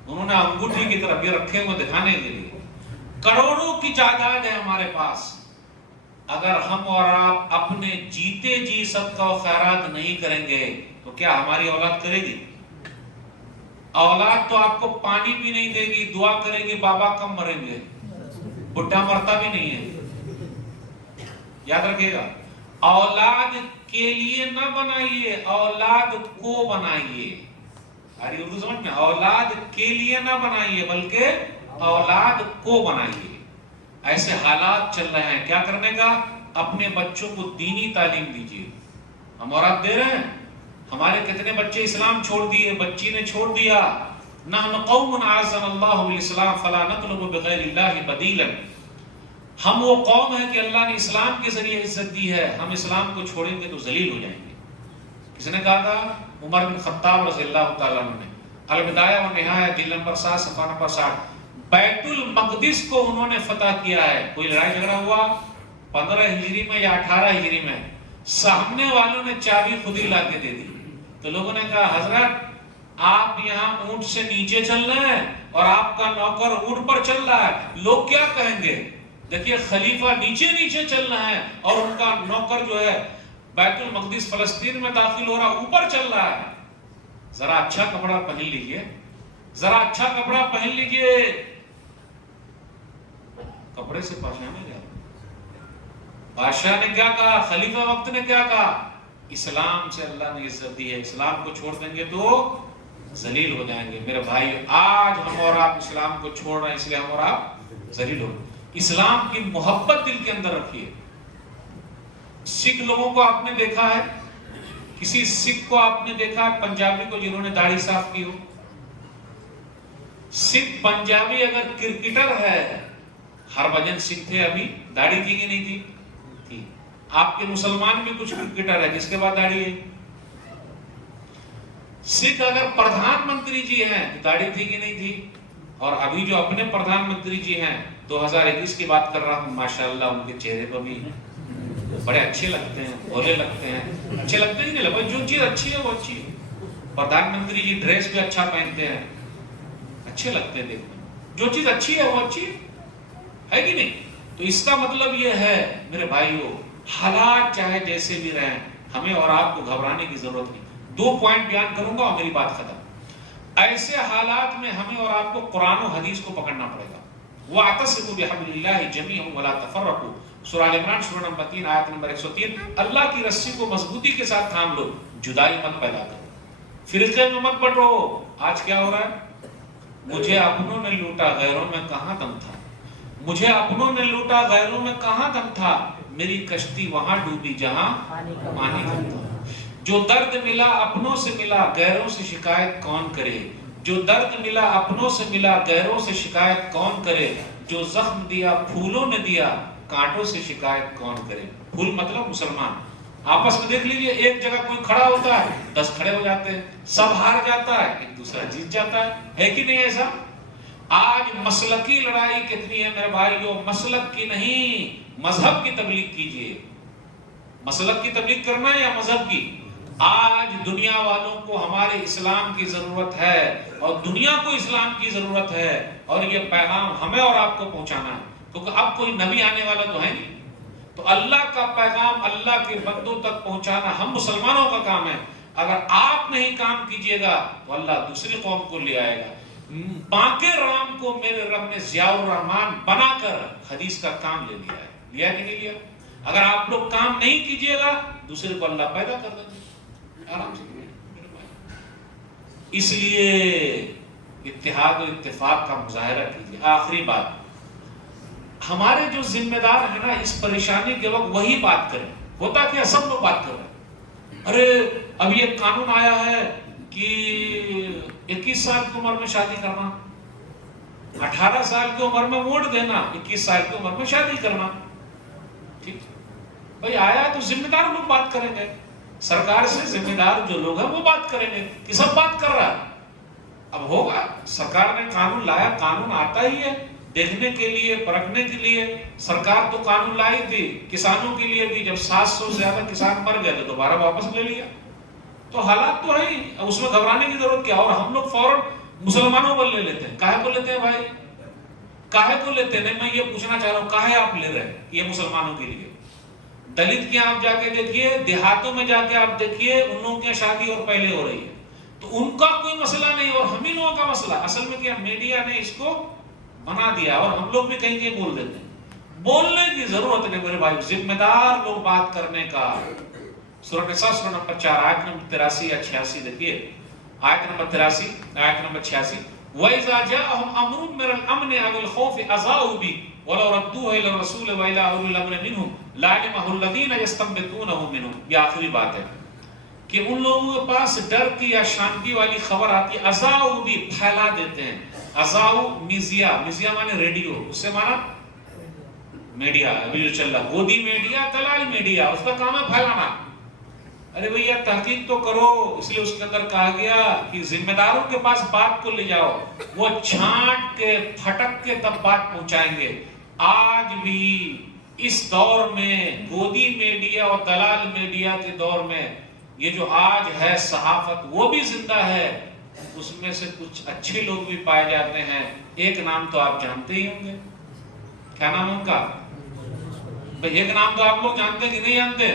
انہوں نے انگوٹھی کی طرف یہ رکھے ہوئے دکھانے کے لیے، کروڑوں کی جائیداد ہے ہمارے پاس، اگر ہم اور آپ اپنے جیتے جی صدقہ و خیرات نہیں کریں گے تو کیا ہماری اولاد کرے گی؟ اولاد تو آپ کو پانی بھی نہیں دے گی، دعا کرے گی بابا کم مریں گے، بڈھا مرتا بھی نہیں ہے۔ یاد رکھیے گا، اولاد کے لیے نہ بنائیے، اولاد کو بنائیے۔ ارے اردو سمجھ میں، اولاد کے لیے نہ بنائیے بلکہ اولاد کو بنائیے۔ ایسے حالات چل رہے ہیں، کیا کرنے کا؟ اپنے بچوں کو دینی تعلیم دیجیے۔ ہم اور آپ دے رہے ہیں؟ ہمارے کتنے بچے اسلام چھوڑ دیے، بچی نے چھوڑ دیا۔ نحن قوم اعزنا اللہ بالاسلام فلا نطلب بغیر اللہ بدیلا۔ ہم وہ قوم ہیں کہ اللہ نے اسلام کے ذریعے عزت دی ہے، ہم اسلام کو چھوڑیں گے تو ذلیل ہو جائیں گے۔ کس نے کہا تھا؟ عمر بن خطاب رضی اللہ تعالیٰ عنہ نے۔ البدایہ والنہایہ جلد نمبر 7 صفحہ نمبر 60۔ بیت المقدس کو انہوں نے فتح کیا ہے۔ کوئی لڑائی جھگڑا ہوا 15 ہجری میں یا 18 ہجری میں، سامنے والوں نے چابی خود ہی لا کے دے دی، تو لوگوں نے کہا حضرت آپ یہاں اونٹ سے نیچے چل رہے ہیں اور آپ کا نوکر اونٹ پر چل رہا ہے، لوگ کیا کہیں گے؟ دیکھیے خلیفہ نیچے نیچے چل رہا ہے اور ان کا نوکر جو ہے بیت المقدس فلسطین میں داخل ہو رہا، اوپر چل رہا ہے۔ ذرا اچھا کپڑا پہن لیجئے، ذرا اچھا کپڑا پہن لیجئے۔ کپڑے سے پہچانے گیا؟ بادشاہ نے کیا کہا؟ خلیفہ وقت نے کیا کہا؟ اسلام سے اللہ نے عزت دی ہے، اسلام کو چھوڑ دیں گے تو ذلیل ہو جائیں گے۔ میرے بھائی، آج ہم اور آپ اسلام کو چھوڑ رہے ہیں، اس لیے ہم اور آپ ذلیل ہو۔ اسلام کی محبت دل کے اندر رکھیے، سکھ لوگوں کو آپ نے دیکھا ہے؟ کسی سکھ کو آپ نے دیکھا ہے پنجابی کو جنہوں نے داڑھی صاف کی ہو؟ سکھ پنجابی اگر کرکٹر ہے، ہربھجن سنگھ تھے، ابھی داڑھی تھی کہ نہیں تھی؟ تھی۔ آپ کے مسلمان بھی کچھ کرکٹر ہے جس کے بعد داڑھی ہے۔ سکھ اگر پردھان منتری جی ہیں تو داڑھی تھی کہ نہیں تھی؟ اور ابھی جو اپنے پردھان منتری جی ہیں 2021 کی بات کر رہا ہوں، ماشاءاللہ ان کے چہرے پر بھی بڑے اچھے لگتے ہیں، بھولے لگتے ہیں، اچھے لگتے ہیں نہیں؟ جو چیز اچھی ہے وہ اچھی ہے۔ پردھان منتری جی ڈریس بھی اچھا پہنتے ہیں، اچھے لگتے ہیں دیکھنے میں۔ جو چیز اچھی ہے وہ اچھی ہے کہ نہیں؟ تو اس کا مطلب یہ ہے میرے بھائیوں، حالات چاہے جیسے بھی رہیں، ہمیں اور آپ کو گھبرانے کی ضرورت نہیں۔ 2 پوائنٹ بیان کروں گا اور میری بات ختم۔ ایسے حالات میں ہمیں اور آپ کو قرآن و حدیث کو پکڑنا پڑے گا۔ وَاعْتَصِمُوا بِحَبْلِ اللَّهِ جَمِيعًا وَلَا تَفَرَّقُوا، سورہ آل عمران سورہ نمبر 3 آیت نمبر 103۔ اللہ کی رسی کو مضبوطی کے ساتھ تھام لو، جدائی مت پیدا کرو، فرقے میں مت بٹو۔ آج کیا ہو رہا ہے؟ مجھے اپنوں نے لوٹا غیروں میں کہاں دم تھا، مجھے اپنوں نے لوٹا غیروں میں کہاں دم تھا، میری کشتی وہاں ڈوبی جہاں پانی کم تھا۔ جو درد ملا اپنوں سے ملا، غیروں سے شکایت کون کرے، جو درد ملا اپنوں سے ملا، غیروں سے شکایت کون کرے، جو زخم دیا پھولوں نے دیا، کانٹوں سے شکایت کون کرے۔ پھول مطلب مسلمان۔ آپس میں دیکھ لیجئے، ایک جگہ کوئی کھڑا ہوتا ہے 10 کھڑے ہو جاتے ہیں، سب ہار جاتا ہے، ایک دوسرا جیت جاتا ہے کہ نہیں ایسا؟ آج مسلکی لڑائی کتنی ہے میرے بھائیو، مسلک کی نہیں، مذہب کی تبلیغ کیجئے۔ مسلک کی تبلیغ کرنا ہے یا مذہب کی؟ آج دنیا والوں کو ہمارے اسلام کی ضرورت ہے اور دنیا کو اسلام کی ضرورت ہے، اور یہ پیغام ہمیں اور آپ کو پہنچانا ہے، کیونکہ اب کوئی نبی آنے والا تو ہے نہیں۔ تو اللہ کا پیغام اللہ کے بندوں تک پہنچانا ہم مسلمانوں کا کام ہے۔ اگر آپ نہیں کام کیجئے گا تو اللہ دوسری قوم کو لے آئے گا۔ باقر رام کو میرے رب نے ضیاء الرحمن بنا کر حدیث کا کام لے لیا ہے، لیا کہ نہیں لیا؟ اگر آپ لوگ کام نہیں کیجئے گا دوسرے کو اللہ پیدا کر دیں گے، آرام سے۔ اس لیے اتحاد و اتفاق کا مظاہرہ کیجئے۔ آخری بات، ہمارے جو ذمہ دار ہیں نا اس پریشانی کے وقت وہی بات کریں۔ ہوتا کیا، سب لوگ بات کر رہے ہیں، ارے اب یہ قانون آیا ہے کہ 21 سال کی عمر میں شادی کرنا، 18 سال کی عمر میں ووٹ دینا، 21 سال کی عمر میں شادی کرنا۔ ٹھیک بھائی، آیا تو ذمہ دار لوگ بات کریں گے، سرکار سے ذمہ دار جو لوگ ہیں وہ بات کریں گے کہ سب بات کر رہا ہے۔ اب ہوگا، سرکار نے قانون لایا، قانون آتا ہی ہے دیکھنے کے لیے، پرکھنے کے لیے۔ سرکار تو قانون لائی تھی کسانوں کے لیے بھی، جب 700 سے زیادہ کسان مر گئے تو دوبارہ واپس لے لیا۔ تو حالات تو ہے ہی، اس میں گھبرانے کی ضرورت کیا؟ اور ہم لوگ فوراً مسلمانوں پر لے لیتے ہیں۔ کاہے کو لیتے ہیں بھائی؟ کاہے کو لیتے ہیں؟ نہیں، میں یہ پوچھنا چاہ رہا ہوں، کاہے آپ لے رہے ہیں یہ مسلمانوں کے لیے؟ دلت کے آپ جا کے دیکھیے، دیہاتوں میں جا کے آپ دیکھیے، ان لوگوں کی شادی اور پہلے ہو رہی ہے، تو ان کا کوئی مسئلہ نہیں، اور ہم ہی لوگوں کا مسئلہ۔ اصل میں کیا، میڈیا نے اس کو بنا دیا، اور ہم لوگ بھی کہیں کہیں بول دیتے ہیں۔ بولنے کی ضرورت نہیں میرے بھائی، ذمہ دار لوگ بات کرنے کا۔ سورہ نساء سورہ نمبر 4 آیت نمبر 83 یا 86 دیکھیے، آیت نمبر 83 آیت نمبر 86۔ وَإِذَا جَاءَهُمْ أَمْرٌ مِّنَ الْأَمْنِ أَوِ الْخَوْفِ أَذَاعُوا بِهِ وَلَوْ رَدُّوهُ إِلَى الرَّسُولِ وَإِلَى أُولِي الْأَمْرِ مِنْهُمْ لَعَلِمَهُ الَّذِينَ يَسْتَنبِطُونَهُ مِنْهُمْ۔ یہ آخری بات ہے کہ ان لوگوں کے پاس ڈر کی یا شانتی والی خبر آتی ہے، أَذَاعُوا بِهِ، پھیلا دیتے ہیں۔ أَذَاعُوا میزیا، میزیا مانے ریڈیو، اس سے مانا میڈیا، ابھی جو چل رہا گودی میڈیا، دلالی میڈیا، اس کا کام ہے پھیلانا۔ ارے بھئی تحقیق تو کرو، اس لیے اس کے اندر کہا گیا کہ ذمہ داروں کے پاس بات کو لے جاؤ، وہ چھانٹ کے پھٹک کے تب بات پہنچائیں گے۔ آج بھی اس دور میں گودی میڈیا اور دلال میڈیا کے دور میں یہ جو آج ہے صحافت، وہ بھی زندہ ہے، اس میں سے کچھ اچھے لوگ بھی پائے جاتے ہیں۔ ایک نام تو آپ جانتے ہی ہوں گے، کیا نام ہے ان کا؟ بھئی ایک نام تو آپ لوگ جانتے کہ نہیں جانتے؟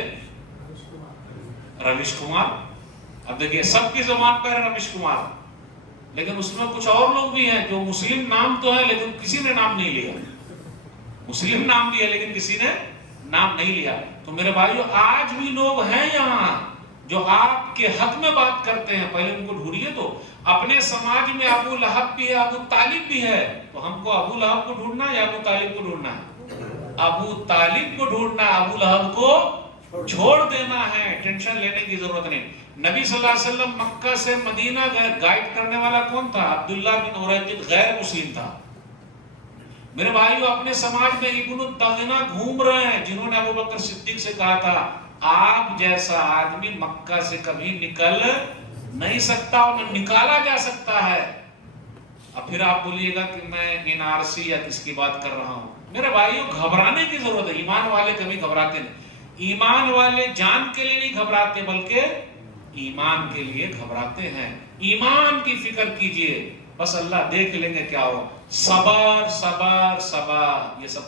رویش کمار۔ اب دیکھیے سب کی زبان پر ہے رویش کمار، لیکن اس میں کچھ اور لوگ بھی ہیں جو مسلم نام تو ہے لیکن کسی نے نام نہیں لیا، مسلم نام بھی ہے لیکن کسی نے نام نہیں لیا۔ تو میرے بھائیو، آج بھی لوگ ہیں یہاں جو آپ کے حق میں بات کرتے ہیں، پہلے ان کو ڈھونڈیے۔ تو اپنے سماج میں ابو لہب بھی ہے، ابو طالب بھی ہے، تو ہم کو ابو لہب کو ڈھونڈنا ہے یا ابو طالب کو ڈھونڈنا ہے؟ ابو طالب کو ڈھونڈنا، ابو لہب کو چھوڑ دینا ہے، ٹینشن لینے کی ضرورت نہیں۔ نبی صلی اللہ علیہ وسلم مکہ سے مدینہ گئے، گائیڈ کرنے والا کون تھا؟ عبداللہ بن اریقط غیر مسلم تھا۔ میرے بھائیو، اپنے سماج میں ابن الدغنہ گھوم رہے ہیں جنہوں نے ابوبکر صدیق سے کہا تھا آپ جیسا آدمی مکہ سے کبھی نکل نہیں سکتا اور نہ نکالا جا سکتا ہے۔ اب پھر آپ بولیے گا کہ میں این آر سی یا کس کی بات کر رہا ہوں۔ میرے بھائیو، گھبرانے کی ضرورت ہے۔ ایمان والے کبھی گھبراتے نہیں۔ ایمان والے جان کے لیے نہیں گھبراتے بلکہ ایمان کے لیے گھبراتے ہیں۔ ایمان کی فکر کیجئے، بس اللہ دیکھ لیں گے کیا ہو۔ صبر صبر صبر، یہ سب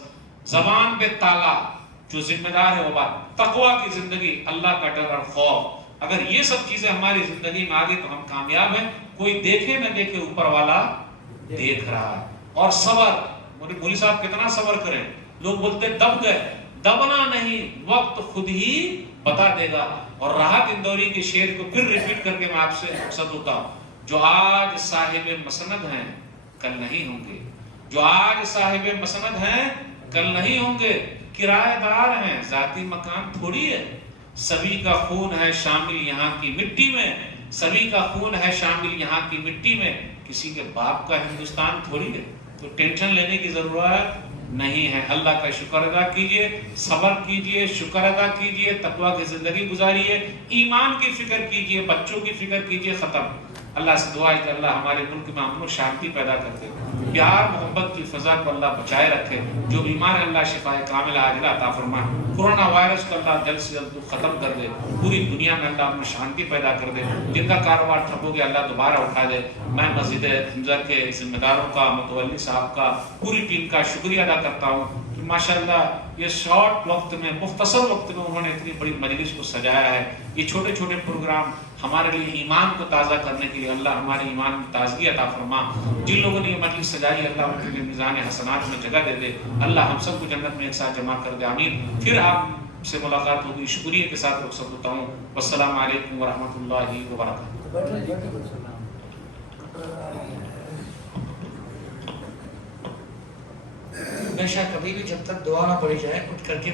زبان پہ تالا، جو ذمہ دار ہے وہ بات، تقوی کی زندگی، اللہ کا ڈر اور خوف، اگر یہ سب چیزیں ہماری زندگی میں آگے تو ہم کامیاب ہیں۔ کوئی دیکھے نہ دیکھے، اوپر والا دیکھ رہا ہے۔ اور صبر، مولوی صاحب کتنا صبر کریں، لوگ بولتے دب گئے، دبنا نہیں، وقت خود ہی بتا دے گا۔ اور راحت اندوری کے شعر کو پھر ریپیٹ کر کے میں آپ سے مقصد ہوتا ہوں، جو آج صاحب مسند ہیں کل نہیں ہوں گے، جو آج صاحب مسند ہیں کل نہیں ہوں گے، کرایہ دار ہیں، ذاتی مکان تھوڑی ہے، سبھی کا خون ہے شامل یہاں کی مٹی میں، سبھی کا خون ہے شامل یہاں کی مٹی میں، کسی کے باپ کا ہندوستان تھوڑی ہے۔ تو ٹینشن لینے کی ضرورت نہیں ہے۔ اللہ کا شکر ادا کیجئے، صبر کیجئے، شکر ادا کیجئے، تقوی کی زندگی گزاریے، ایمان کی فکر کیجئے، بچوں کی فکر کیجئے، ختم۔ اللہ سے دعا ہے کہ اللہ ہمارے ملک میں امن و شانتی پیدا کر دے، پیار محبت کی فضا کو اللہ بچائے رکھے، جو بیمار ہے اللہ شفائے کاملہ عاجلہ عطا فرمائے، کورونا وائرس کو اللہ جلد سے جلد ختم کر دے، پوری دنیا میں اللہ امن و شانتی پیدا کر دے، جن کا کاروبار ٹھپ ہو گیا اللہ دوبارہ اٹھا دے۔ میں مسجد حمزہ کے ذمہ داروں کا، متولی صاحب کا، پوری ٹیم کا شکریہ ادا کرتا ہوں کہ ماشاءاللہ یہ شارٹ وقت میں، مختصر وقت میں انہوں نے اتنی بڑی مجلس کو سجایا ہے۔ یہ چھوٹے چھوٹے پروگرام ہمارے لیے ایمان کو تازہ کرنے کے لیے اللہ ہمارے ایمان میں تازگی عطا فرما۔ جن لوگوں نے یہ مجلس سجائی اللہ ان کے لیے میزان حسنات میں جگہ دے دے، اللہ ہم سب کو جنت میں ایک ساتھ جمع کر دے، آمین۔ پھر آپ سے ملاقات ہوگی، شکریہ کے ساتھ رخصت ہوتا ہوں۔ والسلام علیکم ورحمۃ اللہ وبرکاتہ۔ ہمیشہ کبھی بھی جب تک دعا نہ پڑھی جائے اٹھ کر کے